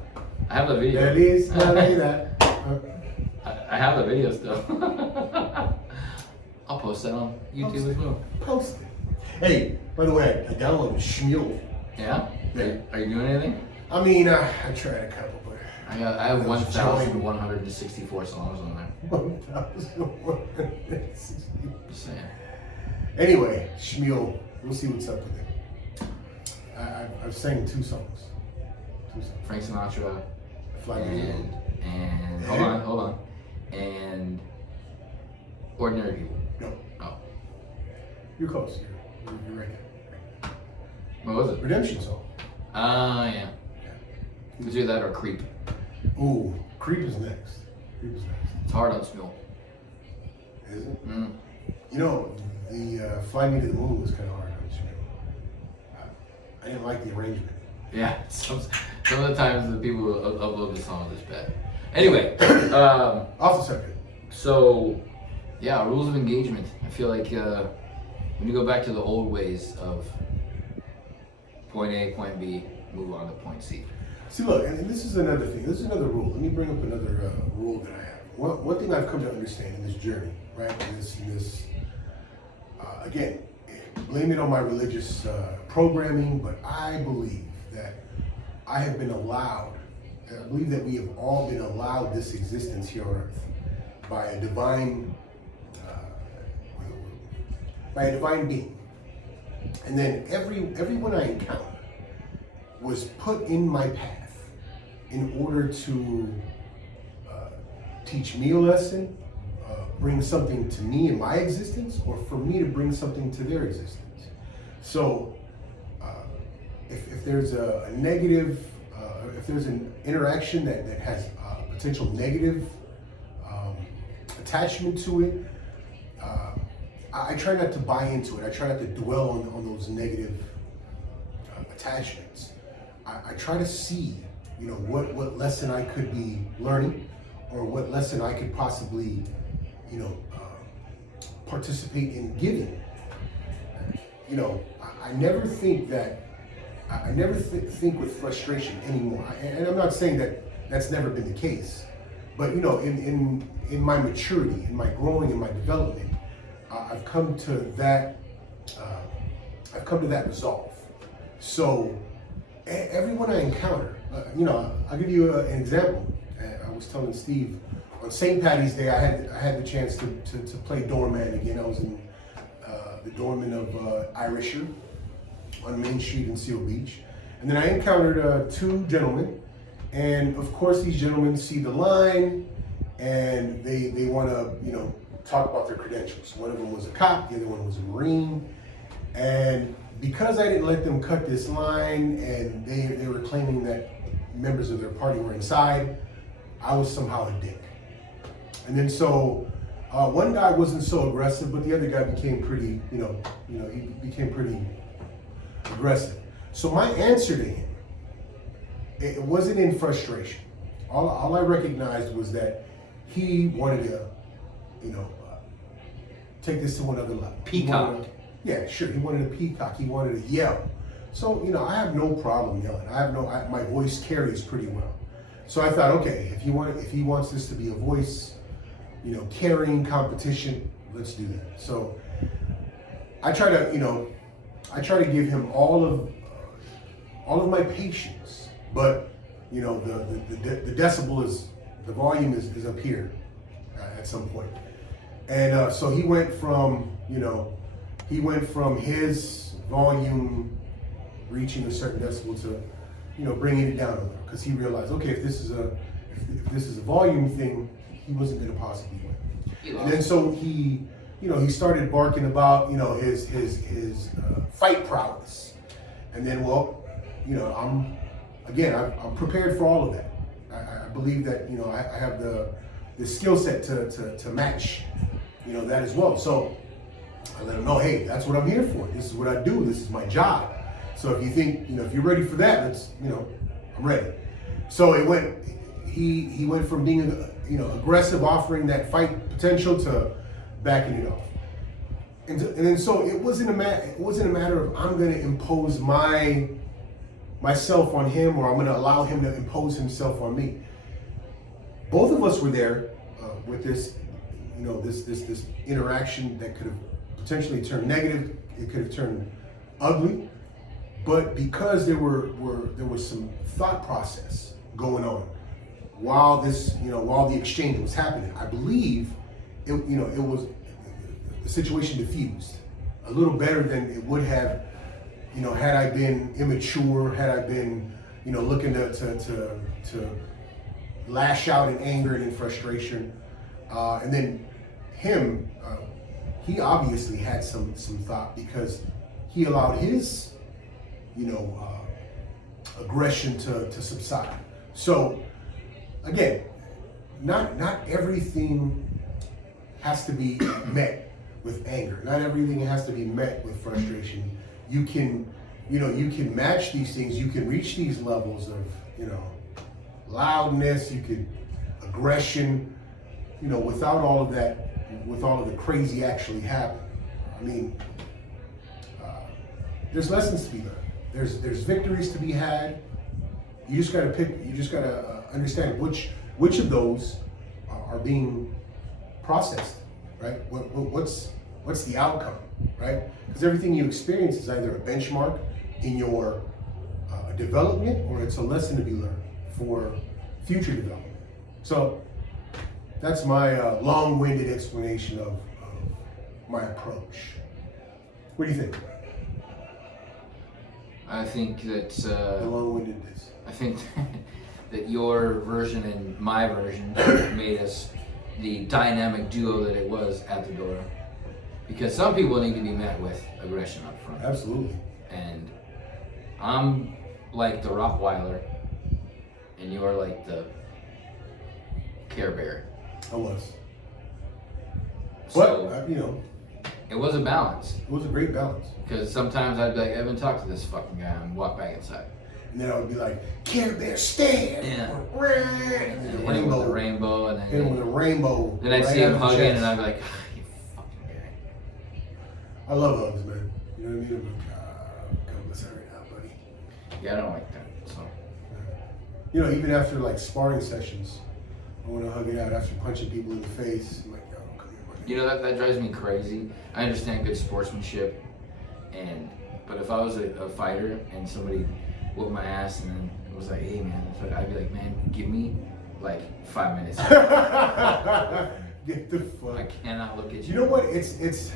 I have the video. Feliz Navidad. I have the video still. I'll post that on YouTube as well. Post it. Hey, by the way, I downloaded Shmule. Yeah? Yeah. Are you doing anything? I mean, I tried a couple, but I have That was 1,164 songs on there. 1,160. Just saying. Anyway, Shmule, we'll see what's up with it. I've sang 2 songs. 2 songs. Frank Sinatra Fly Me and Yeah. hold on. And Ordinary People. No, Oh. you're close. You're right there. What was it? Redemption song. Yeah. It was either that or Creep. Ooh, Creep is next. Creep is next. It's hard on Smule. Is it? Mm. You know, the Fly Me to the Moon was kind of hard on Shmule. I didn't like the arrangement. Yeah. Some of the times the people who upload the songs is bad. Anyway, Off the subject. so yeah, rules of engagement. I feel like when you go back to the old ways of point A, point B, move on to point C. See, look, and this is another thing. This is another rule. Let me bring up another rule that I have. One thing I've come to understand in this journey, right? In this again, blame it on my religious programming, but I believe that I have been allowed, and I believe that we have all been allowed this existence here on earth by a divine being. And then everyone I encounter was put in my path in order to teach me a lesson, bring something to me in my existence, or for me to bring something to their existence. So if there's a negative, if there's an interaction that has potential negative attachment to it, I try not to buy into it. I try not to dwell on those negative attachments. I try to see, you know, what lesson I could be learning, or what lesson I could possibly, you know, participate in giving. You know, I never think that, I never think with frustration anymore. And I'm not saying that that's never been the case, but you know, in my maturity, in my growing, in my development, I've come to that resolve. So everyone I encounter, you know, I'll give you an example. I was telling Steve on St. Patty's Day, I had the chance to play doorman again. I was in the doorman of Irisher, on Main Street in Seal Beach. And then I encountered 2 gentlemen. And of course, these gentlemen see the line and they want to, talk about their credentials. One of them was a cop, the other one was a Marine. And because I didn't let them cut this line and they were claiming that members of their party were inside, I was somehow a dick. And then so one guy wasn't so aggressive, but the other guy became pretty, he became pretty aggressive. So my answer to him, it wasn't in frustration. All I recognized was that he wanted to, take this to another level. Peacock. Yeah, sure. He wanted to peacock. He wanted to yell. So, I have no problem yelling. My voice carries pretty well. So I thought, okay, if he wants this to be a voice, carrying competition, let's do that. So I try to give him all of my patience, but the decibel the volume is up here at some point. And so he went from his volume reaching a certain decibel to, bringing it down a little, because he realized, okay, if this is a volume thing, he wasn't going to possibly win. And then so he started barking about, his fight prowess. And then, I'm prepared for all of that. I believe that, I have the skill set to match, that as well. So I let him know, hey, that's what I'm here for. This is what I do. This is my job. So if you think, if you're ready for that, I'm ready. So he went from being, aggressive, offering that fight potential, to backing it off. And then so it wasn't a matter of I'm going to impose myself on him, or I'm going to allow him to impose himself on me. Both of us were there with this, this interaction that could have potentially turned negative. It could have turned ugly. But because there was some thought process going on while while the exchange was happening, I believe it was, the situation diffused a little better than it would have, had I been immature, had I been, looking to lash out in anger and in frustration. And then him, he obviously had some thought, because he allowed his, aggression to subside. So again, not everything has to be met with anger. Not everything has to be met with frustration. You can match these things. You can reach these levels of, loudness, aggression, without all of that, with all of the crazy actually happening. I mean, there's lessons to be learned. There's victories to be had. You just gotta pick. You just gotta understand which of those are being processed, right? What's the outcome, right? Because everything you experience is either a benchmark in your development, or it's a lesson to be learned for future development. So that's my long-winded explanation of my approach. What do you think? I think that The long-windedness. I think that your version and my version made us the dynamic duo that it was at the door. Because some people need to be met with aggression up front. Absolutely. And I'm like the Rottweiler, and you're like the Care Bear. I was. So, But, it was a balance. it was a great balance. Because sometimes I'd be like, Evan, talk to this fucking guy, and walk back inside. And then I would be like, Care Bear, stand! Yeah. And then the And hit him with rainbow. a rainbow, and Hit him with a then, rainbow. then I'd right see him out of the hugging, chest. and I'd be like, ah, you fucking guy. I love hugs, man. You know what I mean? I'm like, come listen right now, buddy. Yeah, I don't like that. So Even after like sparring sessions, I want to hug it out after punching people in the face. I'm like, yo, come here, buddy. you know that drives me crazy. I understand good sportsmanship, but if I was a fighter and somebody whooped my ass and then it was like, hey man, I'd be like, man, give me like 5 minutes. Get the fuck. I cannot look at you. You know what? It's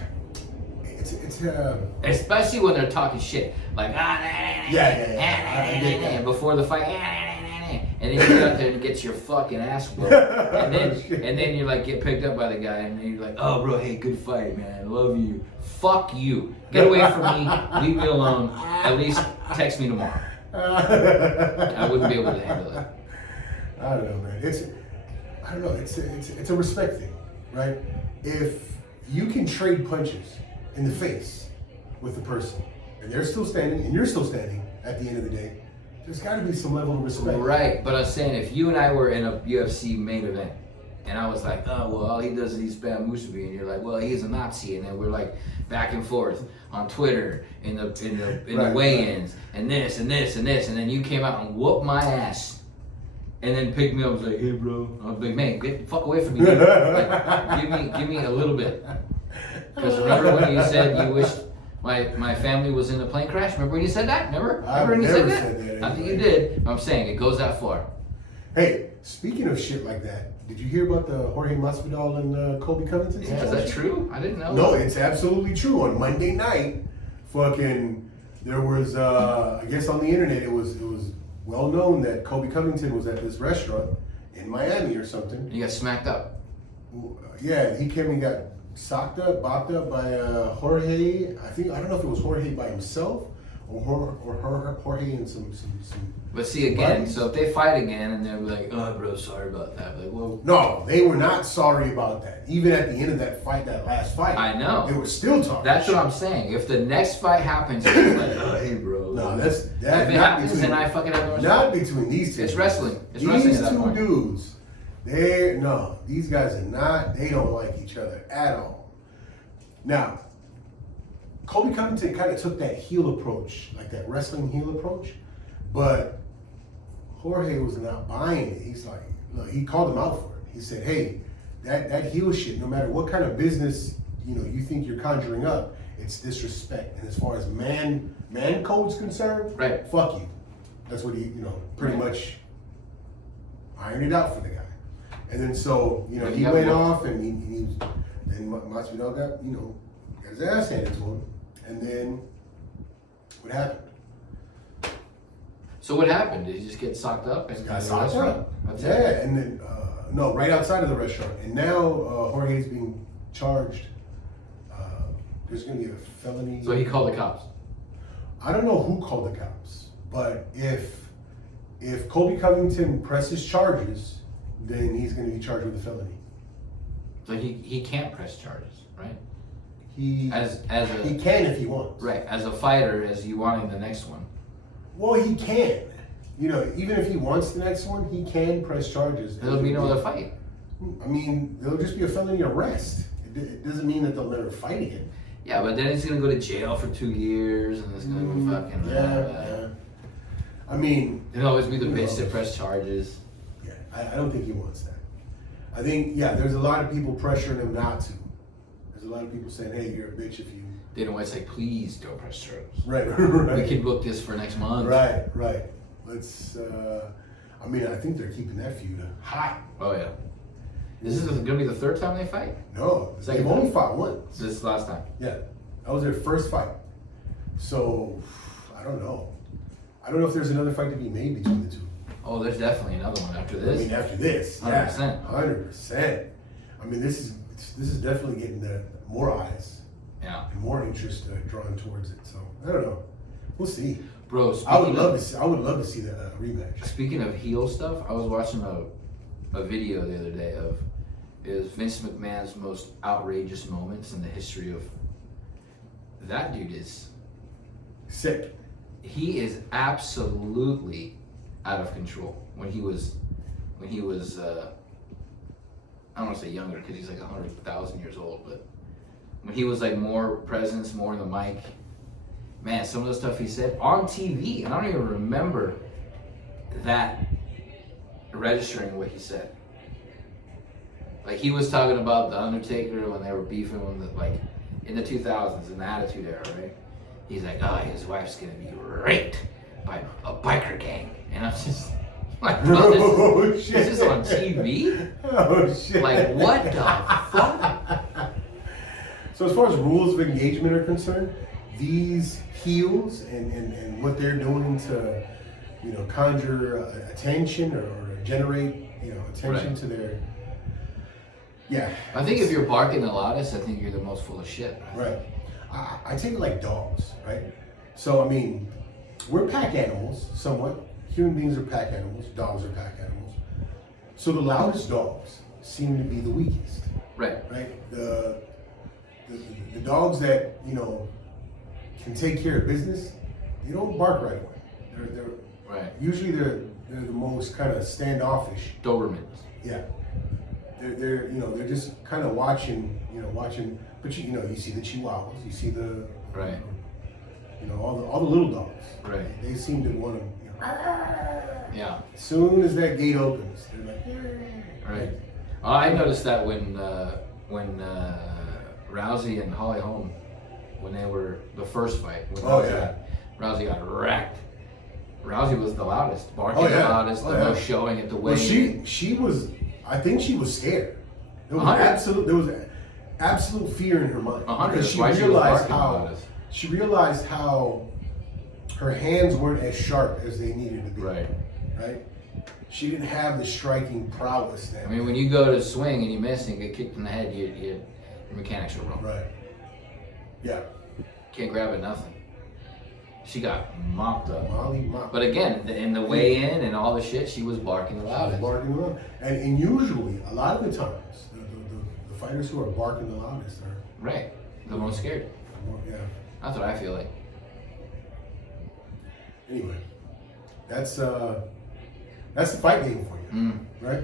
it's Especially when they're talking shit, like yeah. before the fight, and then you get out there and get your fucking ass whooped, and then you like get picked up by the guy, and then you're like, oh bro, hey, good fight, man, love you. Fuck you, get away from me, leave me alone. At least text me tomorrow. I wouldn't be able to handle that. I don't know, man. I don't know. It's a respect thing, right? If you can trade punches in the face with the person, and they're still standing, and you're still standing at the end of the day, there's got to be some level of respect. Right, but I'm saying if you and I were in a UFC main event, and I was like, oh well, all he does is he spam Musavi, and you're like, well, he's a Nazi, and then we're like back and forth on Twitter in the weigh-ins, and this and this and this, and then you came out and whooped my ass, and then picked me up and was like, hey bro, I was like, man, get the fuck away from me, dude. Like, give me a little bit, because remember when you said you wished my family was in a plane crash? Remember when you said that? Remember when you said that? I think you did. I'm saying it goes that far. Hey, speaking of shit like that, did you hear about the Jorge Masvidal and Colby Covington situation? Yeah, is that true? I didn't know. No, it's absolutely true. On Monday night, there was I guess on the internet it was well known that Colby Covington was at this restaurant in Miami or something. And you got smacked up. Yeah, he came and got socked up, bopped up by Jorge. I don't know if it was Jorge by himself or Jorge and some. But see again, so if they fight again and they're like, oh bro, sorry about that. Like, well, no, they were not sorry about that. Even at the end of that fight, that last fight, I know they were still talking. That's what I'm saying. If the next fight happens, it's like, oh hey bro. No, that's if it happens, then I fucking have no not between these two. It's wrestling. It's these wrestling at that two point. dudes, these guys are not. They don't like each other at all. Now, Colby Covington kind of took that heel approach, like that wrestling heel approach, but Jorge was not buying it. He's like, look, he called him out for it. He said, hey, that heel shit, no matter what kind of business you think you're conjuring up, it's disrespect. And as far as man code's concerned, right, fuck you. That's what he, pretty much ironed it out for the guy. And then so, he went off and then Masvidal got his ass handed to him. And then what happened? So what happened? Did he just get socked up? He got socked up. That's yeah, it. and then no, right outside of the restaurant. And now Jorge's being charged. There's going to be a felony. So he called the cops. I don't know who called the cops, but if Colby Covington presses charges, then he's going to be charged with a felony. So he can't press charges, right? He can if he wants. Right, as a fighter, as you wanting the next one. Well, he can. Even if he wants the next one, he can press charges. There'll be no other fight. I mean, there'll just be a felony arrest. It doesn't mean that they'll never fight again. Yeah, but then he's gonna go to jail for 2 years, and it's gonna be fucking. Yeah. I mean, it'll always be the bitch that press charges. Yeah, I don't think he wants that. I think there's a lot of people pressuring him not to. There's a lot of people saying, "Hey, you're a bitch if you." Dana White's like, "Please don't press charges. Right. We can book this for next month." Right. Let's. I think they're keeping that feud hot. Oh yeah. Is this gonna be the third time they fight? No, they've only fought once. This is the last time. Yeah, that was their first fight. So I don't know. I don't know if there's another fight to be made between the two. Oh, there's definitely another one after this. After this, 100%. 100%. This is definitely getting more eyes. Yeah. And more interest drawn towards it. So I don't know. We'll see. Bro, I would love to see that rematch. Speaking of heel stuff, I was watching a video the other day of Vince McMahon's most outrageous moments in the history of. That dude is sick. He is absolutely out of control. When he was I don't want to say younger because he's like 100,000 years old, but when he was like more presence, more in the mic, man, some of the stuff he said on TV, and I don't even remember that registering what he said. Like he was talking about the Undertaker when they were beefing in the 2000s in the Attitude Era, right? He's like, oh, his wife's gonna be raped by a biker gang, and I'm just like, bro, this is on TV? Oh shit! Like what the fuck? So as far as rules of engagement are concerned, these heels and what they're doing to, conjure attention or generate, attention Right. to their, yeah. I think if you're barking the loudest, I think you're the most full of shit. Right. I take it like dogs, right? So, I mean, we're pack animals, somewhat. Human beings are pack animals. Dogs are pack animals. So the loudest dogs seem to be the weakest, Right. right? The dogs that, can take care of business, they don't bark right away. They're Right. usually they're the most kind of standoffish. Dobermans. Yeah. They're just kind of watching, but you see the Chihuahuas, you see the, Right. all the little dogs. Right. They seem to want to, Yeah. as soon as that gate opens, they're like, Right. I noticed that when Rousey and Holly Holm, when they were the first fight, when Oh, yeah. Rousey got wrecked. Rousey was the loudest, barking Oh, yeah. the loudest, Oh, the yeah. most showing at the way. Well, she was, I think she was scared. There was 100. absolute fear in her mind 100. because That's she why she was realized barking the how loudest. she realized how her hands weren't as sharp as they needed to be. Right. Right. She didn't have the striking prowess that. I mean, when you go to swing and you miss and get kicked in the head, your mechanics are wrong. Right. Yeah. Can't grab it, nothing. She got mopped up. Molly Mop. But again, in the weigh in and all the shit, she was barking the loudest. Barking the loudest. And usually, a lot of the times, the fighters who are barking the loudest are Right. The most scared. more, yeah. That's what I feel like. Anyway, that's the fight game for you, Mm. right?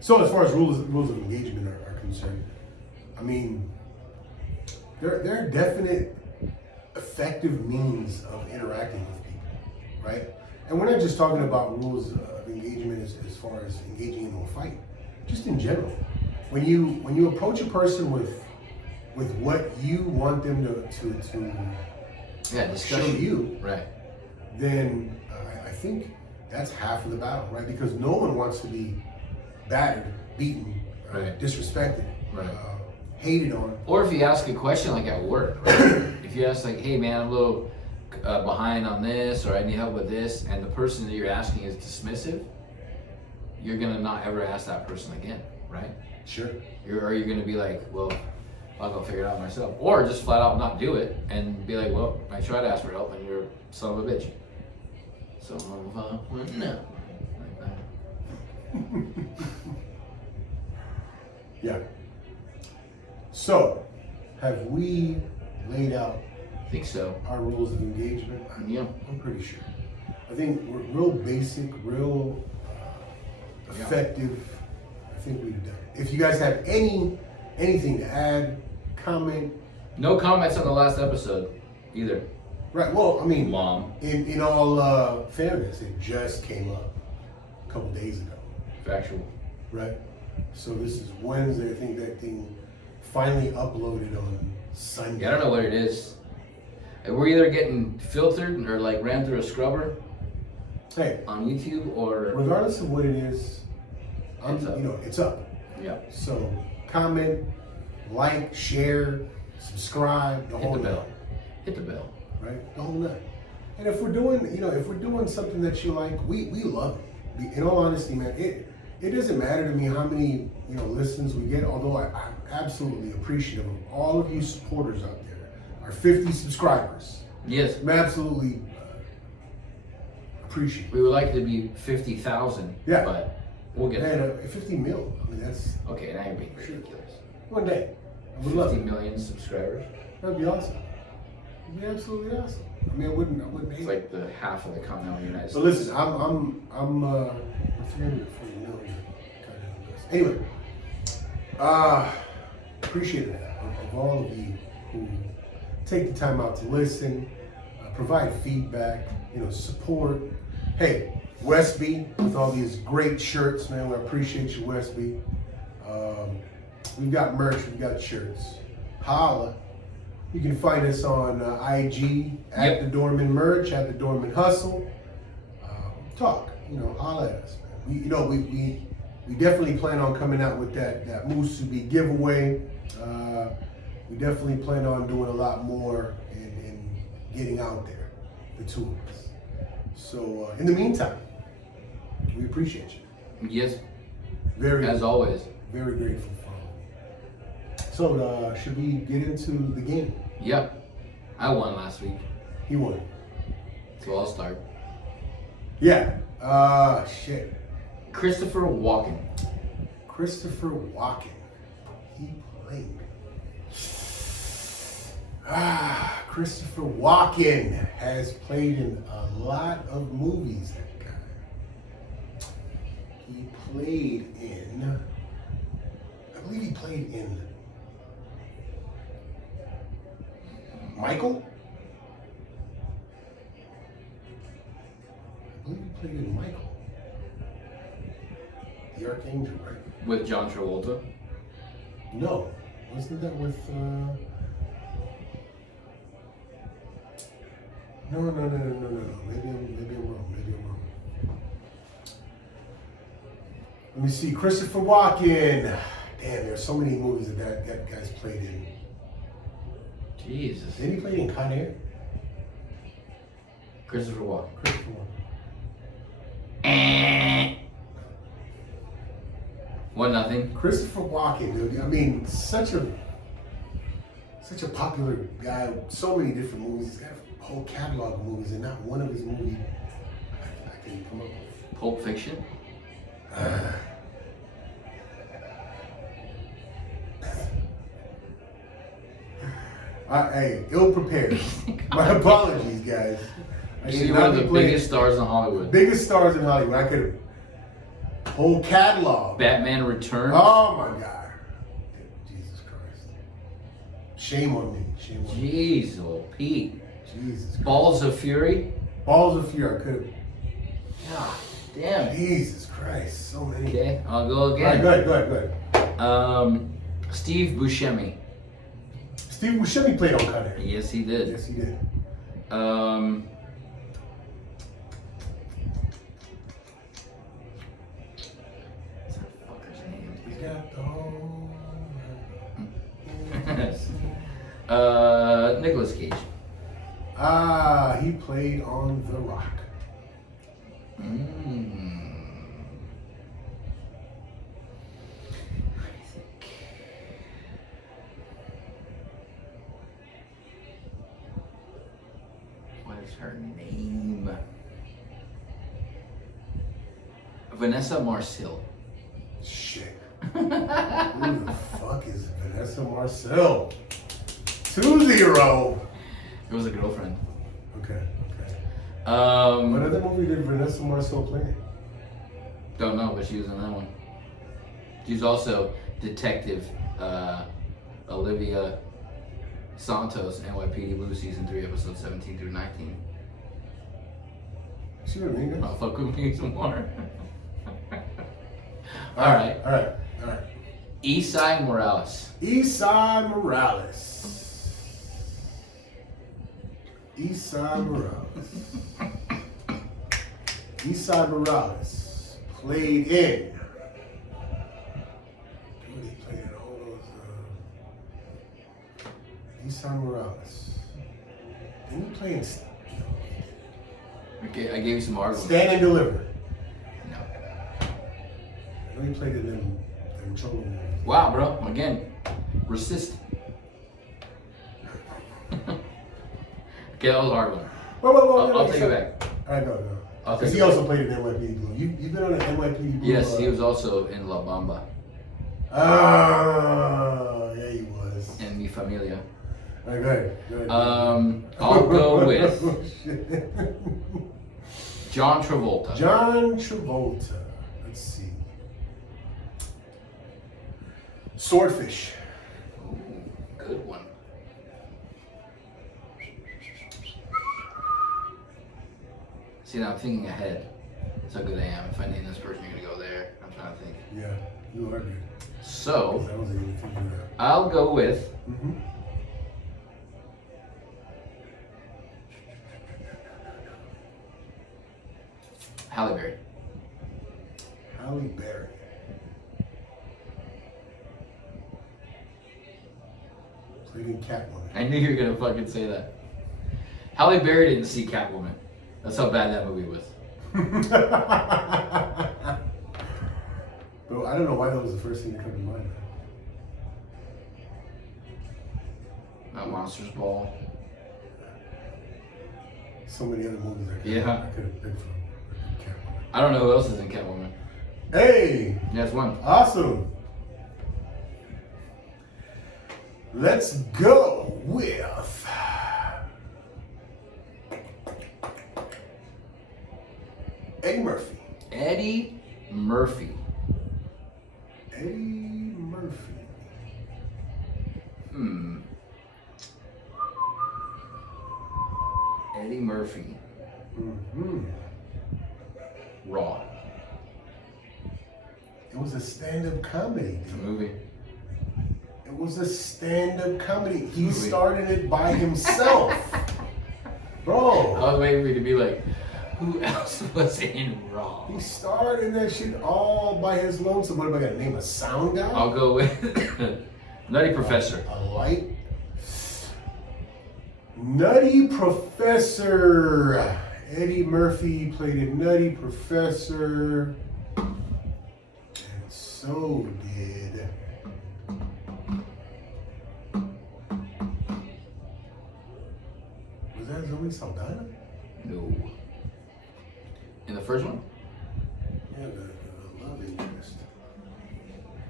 So as far as rules of engagement are concerned, I mean, there are definite effective means of interacting with people, right? And we're not just talking about rules of engagement as far as engaging in a fight, just in general. When you approach a person with what you want them to Yeah, show discussion. you, Right. then I think that's half of the battle, right? Because no one wants to be battered, beaten, Right. disrespected, Right. hated on. Or if you ask a question like at work, right? If you ask like, hey man, I'm a little behind on this, or I need help with this, and the person that you're asking is dismissive, you're gonna not ever ask that person again, right? Sure. Or you're gonna be like, well, I'll go figure it out myself. Or just flat out not do it and be like, well, I tried to ask for help and you're a son of a bitch. So, no. Like that. Yeah. So, have we laid out I think so. our rules of engagement? Yeah. I'm pretty sure. I think we're real basic, real effective. I think we've done it. If you guys have anything to add, comment. No comments on the last episode either. Right. Well, I mean, Mom. in all fairness, it just came up a couple days ago. Factual. Right. So this is Wednesday. I think that thing finally uploaded on Sunday. Yeah, I don't know what it is. We're either getting filtered or like ran through a scrubber Hey, on YouTube or regardless of what it is, It's up. it's up. yeah. So comment, like, share, subscribe, the Hit whole the bell. nut, Hit the bell. right? The whole nut. And if we're doing something that you like, we love it. In all honesty, man, it doesn't matter to me how many listens we get. Although I'm absolutely appreciative of all of you supporters out there, our 50 subscribers. Yes. I'm absolutely appreciative. We would like it to be 50,000. Yeah. But we'll get Man, there. 50 mil. I mean, that's Okay, now you're being ridiculous. one day. I would love 50 it. million subscribers. That'd be awesome. It'd be absolutely awesome. I mean, I wouldn't It's hate it. like the half of the continental United So States. listen, I'm 340 million. Anyway, appreciate it of all of you who take the time out to listen, provide feedback, support. Hey, Westby with all these great shirts, man. We appreciate you, Westby. We've got merch, we've got shirts. Holla. You can find us on IG at Yep. the Dorman Merch, at the Dorman Hustle. Talk, holla at us, man. We definitely plan on coming out with that Musubi giveaway. we definitely plan on doing a lot more and getting out there, the two of us. So in the meantime, we appreciate you. Yes, Very, as always. very grateful for it. So should we get into the game? Yep. I won last week, He won. so I'll start. Yeah. Shit. Christopher Walken. Christopher Walken. He played. Christopher Walken has played in a lot of movies, that guy. He played in, I believe he played in Michael? I believe he played in Michael. The Archangel, right? With John Travolta. No. Wasn't that with, No. Maybe I'm wrong. Let me see. Christopher Walken. Damn, there's so many movies that guy's played in. Jesus. Did he play in Con Air? Christopher Walken. Christopher Walken. 1-0. Christopher Walken, dude. I mean, such a popular guy. So many different movies. He's got a whole catalog of movies, and not one of his movies I can come up with. Pulp Fiction. Hey, ill prepared. My apologies, guys. I He's should one not of be the playing biggest stars in Hollywood. biggest stars in Hollywood. I could have whole catalog. Batman Returns. Oh my God. Jesus Christ. Shame on me. Shame on me. Jeez, oh Pete. Jesus Christ. Balls of Fury. Balls of Fury. I could have. God damn it. Jesus Christ. So many. Okay, I'll go All right, again. go ahead. Steve Buscemi. Steve Buscemi played on Con Air. Yes, he did. Yes, he did. What's that fucker's name? He's got the whole. Nicolas Cage. He played on The Rock. What is her name? Vanessa Marcil. Shit. Who the fuck is Vanessa Marcel? 2-0. It was a girlfriend. Okay. What Um, other movie did Vanessa Marcel play in? don't know, but she was in that one. She's also Detective Olivia Santos, NYPD Blue Season 3, Episodes 17 through 19. See what I mean? I'll fuck with me some more. Alright. All right. Esai Morales. Esai Morales. Esai Morales played in. Dude, he played in all those. Esai Morales. Didn't he play in Okay, I gave you some arguments. Stand and Deliver? No. I know he played in them Cholo movies. Wow, bro. Again, resist. Okay, that was a hard one. Whoa, I'll take it back. All right, go. I'll Because take he it also played in NYPD Blue. You've been on an NYPD Blue. Yes, he was also in La Bamba Yeah, he was. and Mi Familia. All right, go ahead. I'll go with Oh, shit. John Travolta. John Travolta. Let's see. Swordfish. Ooh, good one. See, now I'm thinking ahead. That's how good I am. If I name this person, you're gonna go there. I'm trying to think. Yeah, you are good. So, I wasn't even thinking that. I'll go with Mm-hmm. Halle Berry. Halle Berry. Played Picking Catwoman. I knew you were gonna fucking say that. Halle Berry didn't see Catwoman. That's how bad that movie was. Bro, I don't know why that was the first thing that came to mind. Monsters Ball. So many other movies I could have picked from Catwoman. I don't know who else is in Catwoman. Hey! That's one. Awesome. Let's go with Eddie Murphy. Eddie Murphy. Eddie Murphy. Eddie Murphy. Mm-hmm. Raw. It was a stand-up comedy. It's a movie. It was a stand-up comedy. He started it by himself. Bro. I was waiting for you to be like, who else was in Raw? He started that shit all by his lonesome. What am I gonna name a sound guy? I'll go with Nutty Professor. A light. Nutty Professor. Eddie Murphy played a Nutty Professor. And so did. Was that Zoe Saldana? No. In the first one? Yeah, the love interest.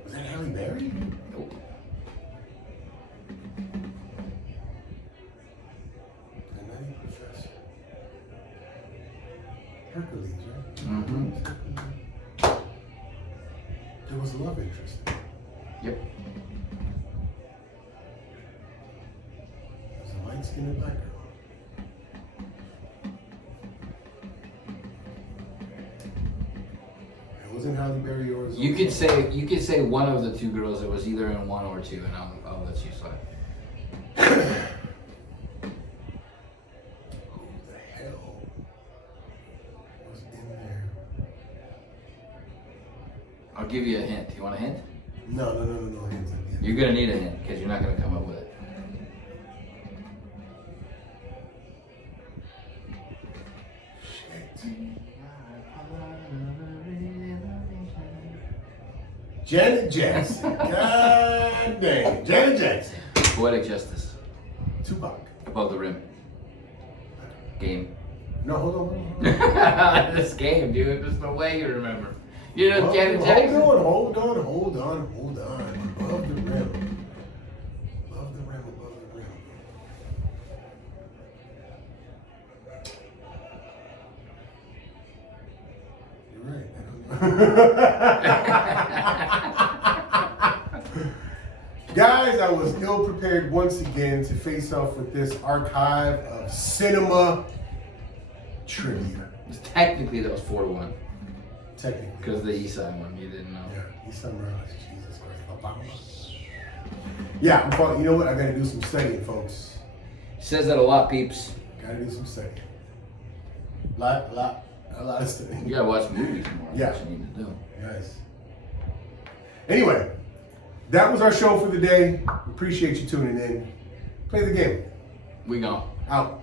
Was that Halle Berry? Nope. The Nutty Professor. Hercules, right? Mm-hmm. There was a love interest. Yep. There's a light-skinned black girl. It wasn't Halle Berry or You could say one of the two girls that was either in one or two, and I'll let you slide. Who the hell was in there? I'll give you a hint. You want a hint? No hands at the end. You're gonna need a hint because you're not gonna come up with it. Shit. Janet Jackson. God dang. Janet Jackson. Poetic Justice. Tupac. Above the Rim. Game. No, hold on. This game, dude. There's no way you remember. You know Janet Jackson. Hold on. Above the rim. Above the rim. You're right. Guys, I was ill prepared once again to face off with this archive of cinema trivia. Technically, that was 4-1 Technically. because of the East Side one. You didn't know. Yeah, East Side Morales. Jesus Christ. Obama. Yeah, you know what? I gotta do some studying, folks. He says that a lot, peeps. Gotta do some studying. A lot of studying. You gotta watch movies more. Yeah. That's what you need to do. Nice. Anyway, that was our show for the day. Appreciate you tuning in. Play the game. We gone. Out.